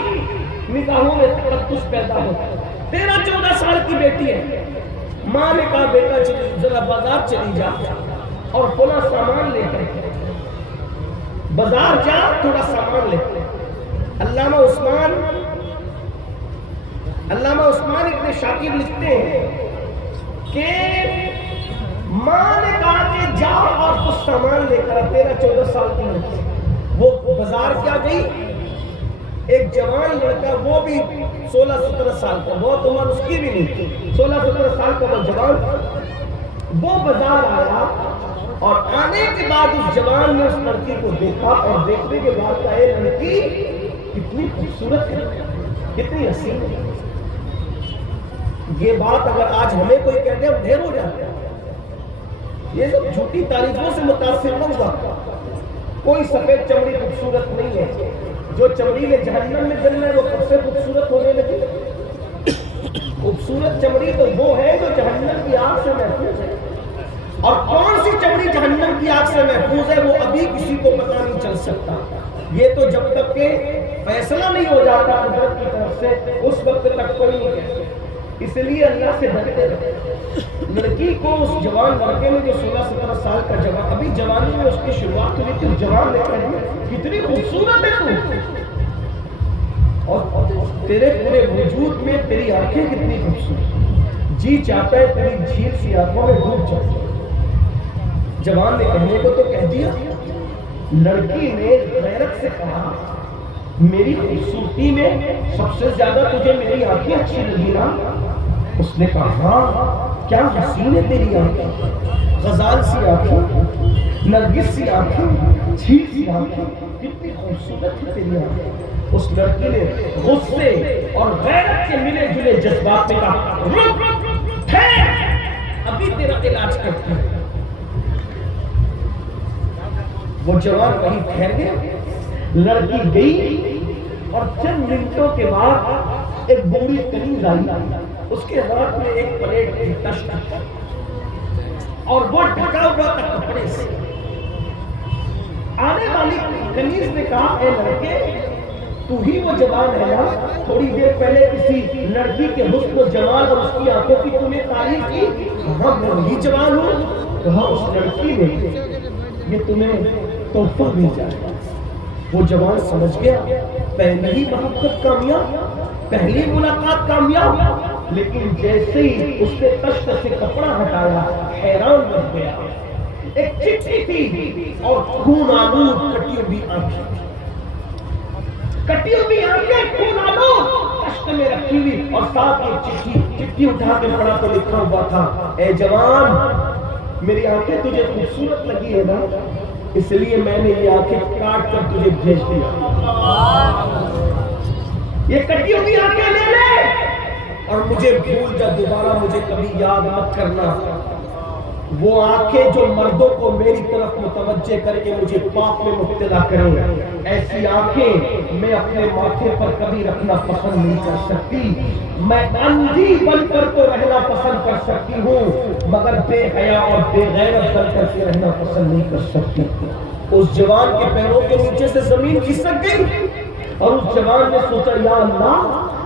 نگاہوں میں تقدس پیدا ہوتا ہے۔ 13-14 سال کی بیٹی ہے، ماں نے کہا بیٹا ذرا بازار چلی جا اور فلاں سامان لے کر، بازار جا تھوڑا سامان لے۔ علامہ عثمان ابن شاکر لکھتے ہیں کہ ماں نے کہا کہ جا اور کچھ سامان لے کر، 13-14 سال کی لڑکی وہ بازار کیا گئی، ایک جوان لڑکا، وہ بھی 16-17 سال کا، بہت عمر اس کی بھی نہیں تھی، 16-17 سال کا وہ جوان، وہ بازار آیا اور آنے کے بعد اس جوان نے اس لڑکی کو دیکھا اور دیکھنے کے بعد کہا اے لڑکی کتنی خوبصورت ہے، کتنی حسین ہے۔ یہ بات اگر آج ہمیں کوئی کہتے ہیں ہم ڈھیر ہو جاتے ہیں۔ یہ سب جھوٹی تعریفوں سے متاثر نہ ہوا، کوئی سفید چمڑی خوبصورت نہیں ہے، جو چمڑی میں جہنم میں جلنا ہے وہ کب سے خوبصورت ہونے لگی۔ خوبصورت چمڑی تو وہ ہے جو جہنم کی آگ سے محفوظ ہے، اور کون سی چمڑی جہنم کی آگ سے محفوظ ہے وہ ابھی کسی کو پتہ نہیں چل سکتا۔ یہ تو جب تک کہ فیصلہ نہیں ہو جاتا قدرت کی طرف سے اس وقت تک کوئی نہیں کہہ سکتا۔ اس لیے اللہ سے ڈرتے رہے۔ لڑکی کو، اس جوان لڑکے نے جو 16-17 سال کا جوان، ابھی جوانی میں اس کی شروعات ہوئی تھی، جوان لے کر کتنی خوبصورت ہے تو، اور تیرے پورے وجود میں تیری آنکھیں کتنی خوبصورت، جی چاہتا ہے تیری جھیل سی آنکھوں میں ڈوب جائے۔ جوان نے کہنے کو تو کہہ دیا، لڑکی نے غیرت سے کہا میری خوبصورتی میں سب سے زیادہ تجھے میری آنکھیں اچھی لگی نا؟ اس نے کہا ہاں، کیا حسین ہے تیری آنکھیں، غزال سی آنکھیں، نرگس سی آنکھیں، جھیل سی آنکھیں، کتنی خوبصورت ہے تیری آنکھیں۔ اس لڑکی نے غصے اور غیرت کے ملے جلے جذبات میں کہا رک، ٹھہر، ابھی تیرا علاج کرتی ہوں۔ وہ جوان وہیں ٹھہر گیا، لڑکی گئی اور چند منٹوں کے بعد ایک بوڑھی کنیز آئی، اس کے ہاتھ میں ایک پلیٹ کی تشت اور وہ ڈھکا ہوا تھا کپڑے سے۔ آنے والی کنیز نے کہا اے لڑکے تو ہی وہ جوان ہے نا، تھوڑی دیر پہلے کسی لڑکی کے حسن و جمال اور اس کی آنکھوں کی تمہیں تعریف کی؟ ہاں میں وہی جوان ہوں۔ کہا اس لڑکی نے یہ تمہیں تحفہ مل جائے گا۔ وہ جوان سمجھ گیا پہلی ہی محبت کامیاب، پہلی ملاقات کامیاب، لیکن جیسے ہی اس نے تشت سے کپڑا ہٹایا حیران بن گیا۔ ایک چٹھی تھی اور خون آلود کٹی ہوئی آنکھیں، کٹی ہوئی آنکھیں خون آلود تشت میں رکھی ہوئی، اور ساتھ ایک چٹھی اٹھا کے پڑھا تو لکھا ہوا تھا اے جوان میری آنکھیں تجھے خوبصورت لگی ہے نا، اس لیے میں نے یہ آنکھیں کاٹ کر تجھے بھیج دیا، یہ کٹی ہوئی آنکھیں لے لے اور مجھے بھول جا، دوبارہ مجھے کبھی یاد مت کرنا۔ وہ آنکھیں جو مردوں کو میری طرف متوجہ کر کے مجھے پاپ میں مبتلا کریں، ایسی آنکھیں میں اپنے ماتھے پر کبھی رکھنا پسند نہیں کر سکتی۔ میں اندھی بن کر تو رہنا پسند کر سکتی ہوں، مگر بے حیا اور بے غیرت بن کر کے رہنا پسند نہیں کر سکتی۔ اس جوان کے پیروں کے نیچے سے زمین کھسک گئی اور اس جوان نے سوچا یا اللہ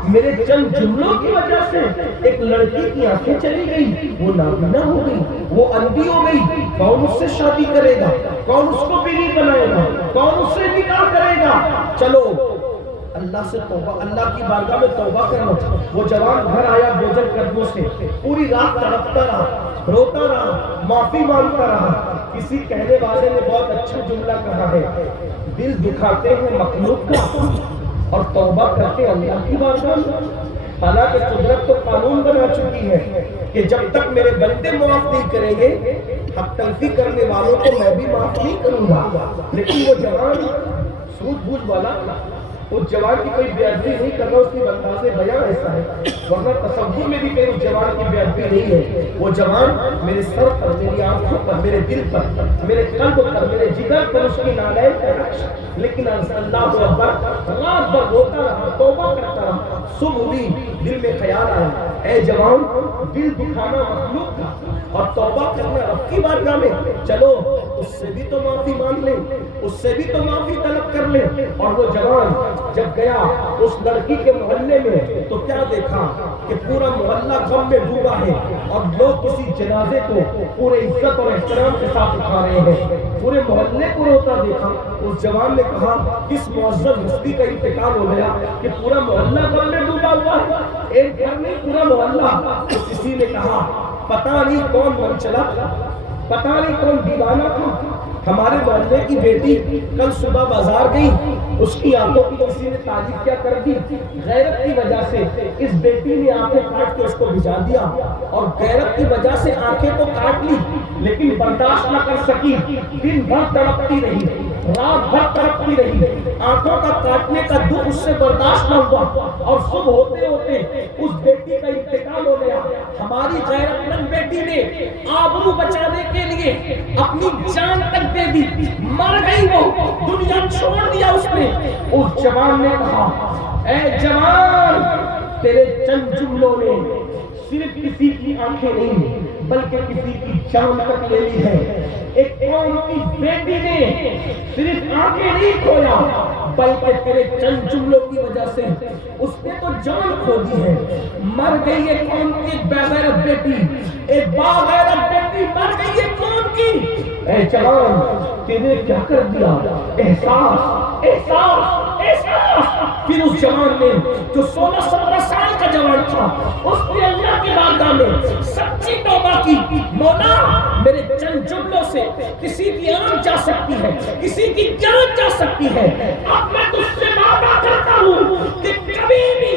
میرے چند جملوں کی وجہ سے ایک لڑکی کی آنکھیں چلی گئی، وہ نابینا ہو گئی، وہ اندھی ہو گئی، کون اس سے شادی کرے گا، کون اس کو بیوی بنائے گا، کون اس سے نکاح کرے گا؟ چلو اللہ سے توبہ، اللہ کی بارگاہ میں توبہ کرنا۔ وہ جوان گھر آیا بوجھل قدموں سے، پوری رات تڑپتا رہا، روتا رہا، معافی مانگتا رہا۔ کسی کہنے والے نے بہت اچھا جملہ کہا ہے، دل دکھاتے ہیں مخلوق کا اور توبہ کرتے اللہ کی بارگاہ میں۔ حالانکہ قدرت تو قانون بنا چکی ہے کہ جب تک میرے بندے معاف نہیں کریں گے حق تلفی کرنے والوں کو میں بھی معاف نہیں کروں گا. لیکن وہ جوان سود بوجھ والا اس جوان کی کوئی بے ادبی نہیں کر رہا، اس کی انداز بیان ایسا ہے، ورنہ تصور میں بھی کہیں اس جوان کی بے ادبی نہیں ہے. وہ جوان میرے سر پر، میری آنکھوں پر، میرے دل پر، میرے قلب پر، میرے جگر پر اس کی نالائق ہے. لیکن اللہ اکبر رات بھر روتا رہا، توبہ کرتا رہا. صبح ہوئی دل میں خیال آیا، اے جوان دل دکھانا مخلوق تھا اور توبہ کرنا رب کی بارگاہ میں، چلو اس سے بھی تو معافی مانگ لیں، اس سے بھی تو معافی طلب کر لیں. اور وہ جوان جب گیا اس لڑکی کے محلے میں تو کیا دیکھا کہ پورا محلہ غم میں ڈوبا ہے اور لوگ کسی جنازے کو پورے عزت اور احترام کے ساتھ اٹھا رہے ہیں. پورے محلے کو روتا دیکھا. اس جوان نے کہا کس معزز ہستی کا انتقال ہو گیا کہ پورا محلہ غم میں ڈوبا ہوا ہے، ایک گھر نہیں پورا محلہ. تو کسی نے کہا پتہ نہیں کون من چلا، پتہ نہیں کون دیوانہ تھا، ہمارے محلے کی بیٹی کل صبح بازار گئی، اس کی آنکھوں کی کسی نے تعریف کیا کر دی، غیرت کی وجہ سے اس بیٹی نے آنکھیں کاٹ کے اس کو بھجا دیا، اور غیرت کی وجہ سے آنکھیں تو کاٹ لی لیکن برداشت نہ کر سکی، دن بھر تڑپتی رہی، رات بھر تڑپتی رہی، آنکھوں کا کاٹنے کا دکھ اس سے برداشت نہ ہوا اور صبح ہوتے ہوتے اس بیٹی کا انتقال ہو گیا. ہماری غیرت مند بیٹی نے آبرو بچانے کے لیے اپنی جان تک دے دی، مر گئی، وہ دنیا چھوڑ دیا اس نے. اس جوان نے کہا اے جوان تیرے چند جملوں نے صرف کسی کی آنکھیں نہیں بلکہ کسی کی جان تک لے لی ہے. ایک قوم کی بیٹی نے صرف آنکھیں نہیں کھویا بلکہ تیرے چند جملوں کی وجہ سے اس نے تو جان کھو دی ہے. مر گئی ہے قوم کی بغیرت بیٹی، ایک باغیرت بیٹی مر گئی ہے قوم کی. اے جوان تیرے کیا کر دیا، احساس احساس احساس. پھر اس جوان نے جو 16-17 سال کا جوان تھا اس نے اللہ کی بارگاہ میں سچی توبہ کی، مولا میرے چند جملوں سے کسی کی آنکھ جا سکتی ہے، کسی کی جان جا سکتی ہے، اب میں تجھ سے وعدہ کرتا ہوں کہ کبھی بھی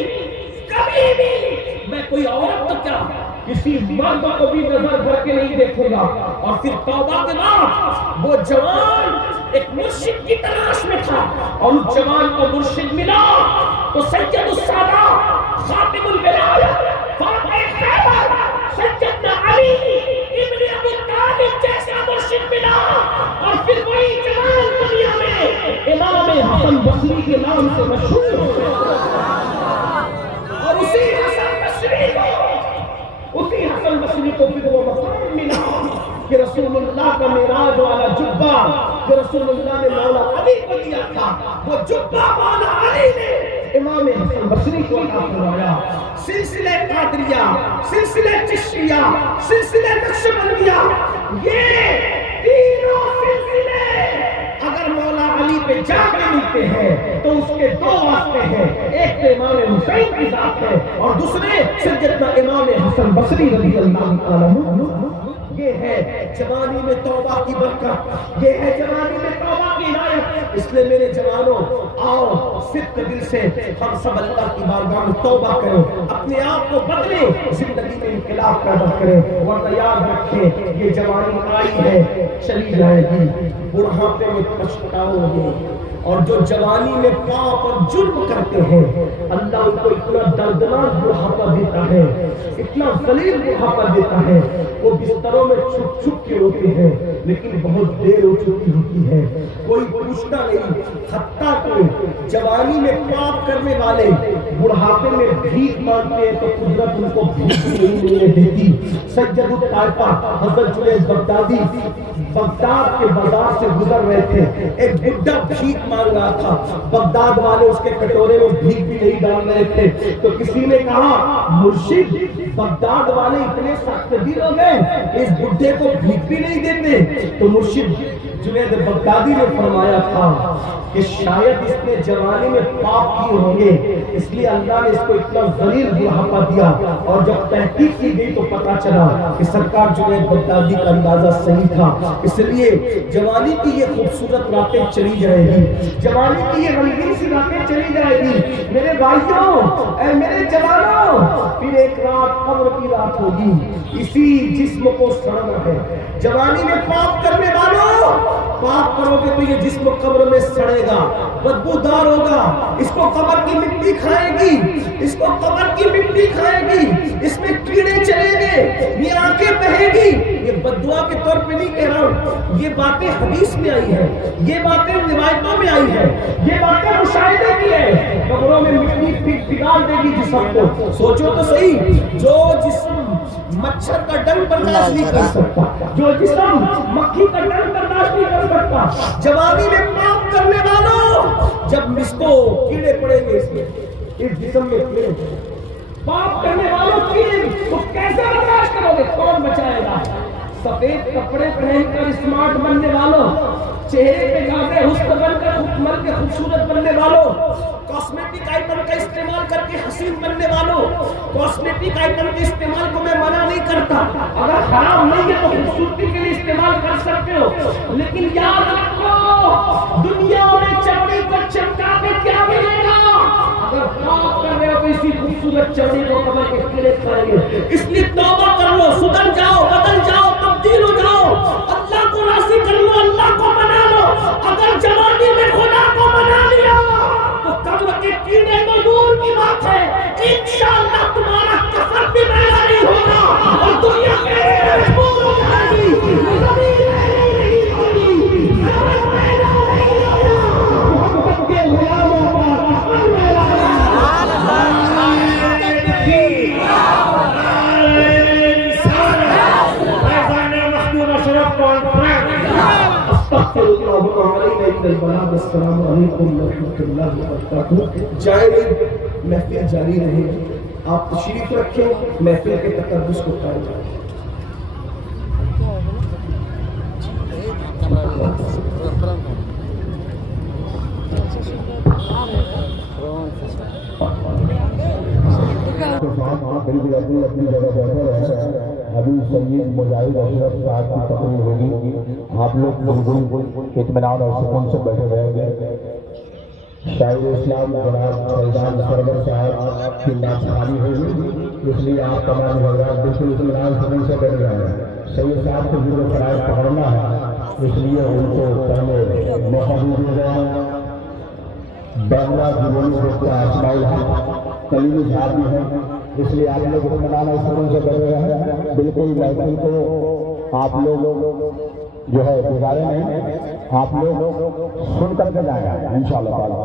میں کوئی عورت تو کیا کسی مرد کو بھی نظر بھر کے نہیں دیکھوں گا. اور پھر توبہ کے بعد وہ جوان ایک مرشد کی تلاش میں تھا اور اس جوان کو مرشد ملا تو سید السادات خاتم الولایت فاتح خیبر سیدنا علی ابن ابی طالب جیسا مرشد ملا. اور پھر وہی جوان دنیا میں امام حسن بصری کے نام سے مشہور ہو گیا. اور اسی حسن بصری کو پھر وہ مقام ملا کہ رسول اللہ کا معراج والا جبہ جو رسول اللہ نے مولا علی کو دیا تھا، وہ جبہ مولا علی نے امام حسن بصری کو عطا فرمایا. سلسلہ قادریہ، سلسلہ چشتیہ، سلسلہ نقشبندیہ، یہ تینوں سلسلے اگر مولا علی پہ جا کے ملتے ہیں تو اس کے دو واسطے ہیں، ایک تو امام حسین کی ذات ہے اور دوسرے سیدنا امام حسن بصری رضی اللہ عنہ. یہ ہے جوانی میں توبہ کی برکت، یہ ہے جوانی میں توبہ کی عنایت. اس لیے میرے جوانوں آؤ صدق دل سے ہم سب اللہ کی بارگاہ میں توبہ کریں، اپنے آپ کو بدلیں، زندگی میں انقلاب پیدا کریں. ورنہ یاد رکھیں یہ جوانی آئی ہے چلی جائے گی، بڑھاپے میں پچھتاؤ گے. اور جو جوانی میں پاپ اور جرم کرتے ہیں اللہ ان کو اتنا دردناک بڑھاپا دیتا ہے، اتنا ذلیل بڑھاپا دیتا ہے، وہ بستروں میں چھپ چھپ کے ہوتے ہیں لیکن بہت دیر ہو چکی ہوتی ہے، کوئی پوچھتا نہیں. حتیٰ کہ جوانی میں پاپ کرنے والے بڑھاپے میں بھیک مانگتے ہیں تو قدرت ان کو بھیک نہیں ملنے دیتی. سید الطائفہ حضرت جنید بغدادی بغداد کے بازار سے گزر رہے تھے، ایک بڈھا بھیک مانگ رہا تھا، بغداد والے اس کے کٹورے میں بھیک بھی نہیں ڈال رہے تھے. تو کسی نے کہا مرشد بغداد والے اتنے سخت دل ہو گئے اس بڈھے کو بھیک بھی نہیں دیتے. تو مرشد جنید بغدادی نے فرمایا تھا کہ شاید اس نے جوانی میں پاپ کیے ہوں گے، اس لیے اللہ نے اس کو اتنا ذلیل بڑھاپا دیا، اور جب تحقیق کی گئی تو پتا چلا کہ سرکار جنید بغدادی کا اندازہ صحیح تھا۔ اس لیے جوانی کی یہ خوبصورت راتیں چلی جائے گی، جوانی کی یہ رنگین سی راتیں چلی جائے گی میرے بھائیوں، اے میرے جوانوں، پھر ایک رات قبر کی رات ہوگی، اسی جسم کو سڑنا ہے۔ جوانی میں پاپ کرنے والوں، پاپ کرو گے تو یہ جسم قبر میں سڑے گا، بدبودار ہوگا، اس کو قبر کی مٹی کھائے گی، اس کو قبر کی مٹی کھائے گی، اس میں کیڑے چلیں گے، یہ آنکھیں بہے گی۔ یہ بددعا کے طور پہ نہیں کہہ رہا ہوں، یہ باتیں حدیث میں آئی ہیں، یہ باتیں روایتوں میں آئی ہیں، یہ باتیں مشاہدے کی ہے۔ قبروں میں مٹی پگھال دے گی جسم کو۔ سوچو تو صحیح، جو جسم مچھر کا ڈنگ برداشت نہیں کر سکتا، جو جسم مکھی کا ڈنگ برداشت نہیں کر سکتا، جوانی میں پاپ کرنے والوں، جب اس کو کیڑے پڑیں گے اس جسم میں کیڑے پاپ کرنے والوں کیڑے، تو کیسے برداشت کرو گے؟ کون بچائے گا؟ سفید کپڑے پہن کر اسمارٹ بننے والوں، چہرے پہ گازے حسن بن کر مل کے خوبصورت بننے والوں، کاسمیٹک آئٹم کا استعمال کر کے حسین بننے والوں، کاسمیٹک آئٹم کے استعمال کو میں منع نہیں کرتا، اگر حرام نہیں ہے تو خوبصورتی کے لیے استعمال کر سکتے ہو، لیکن یاد رکھو دنیا میں چمڑی کو چمکا کے کیا ملے گا؟ اگر پاپ کر رہے ہو تو اسی خوبصورت چمڑی کو قبر کے کیڑے کھائیں گے۔ اس لیے توبہ کر لو، سدھر جاؤ، بدل جاؤ، تبدیل ہو جاؤ، اللہ کو راضی کر لو، اللہ کو منا لو۔ اگر جوانی میں خدا کو منا لیا تو قبر کے کیڑے تو دور کی بات ہے، انشاءاللہ تمہارا کفن بھی میلا نہیں ہوگا اور دنیا کے مجبور ہو جائے گی، زمین نہیں ہوگی، میلا نہیں ہوگا، محبت کے غلاموں کا میلا السلام علیکم ورحمۃ اللہ وبرکاتہ۔ جائے محفل جاری رہے گی، آپ تشریف رکھیں، محفل کے تقدس کو قائم رکھیں۔ بالکل اپنی جگہ بیٹھے رہے، ابھی سید مجاہد اشرف صاحب کی تقریر ہوگی، آپ لوگ بالکل اطمینان اور سکون سے بیٹھے رہیں گے۔ شاعر اسلام جناب فیضان سرور صاحب کی ناخوانی ہوگی، اس لیے آپ تمام حضرات بالکل اطمینان سکون سے بیٹھے رہیں گے۔ سید صاحب کو جو فرائض پکڑنا ہے، اس لیے ان کو پہلے موقع دیا گیا۔ بنگلہ جبونی سے اسماعیل حق کلیمی صاحب بھی ہیں، اس لیے آپ لوگ اطمینان اور سکون سے بیٹھے رہیں۔ بالکل محفل کو آپ لوگ جو ہے گزارے نہیں، آپ لوگ سن کر کے جائیں گے انشاءاللہ تعالیٰ۔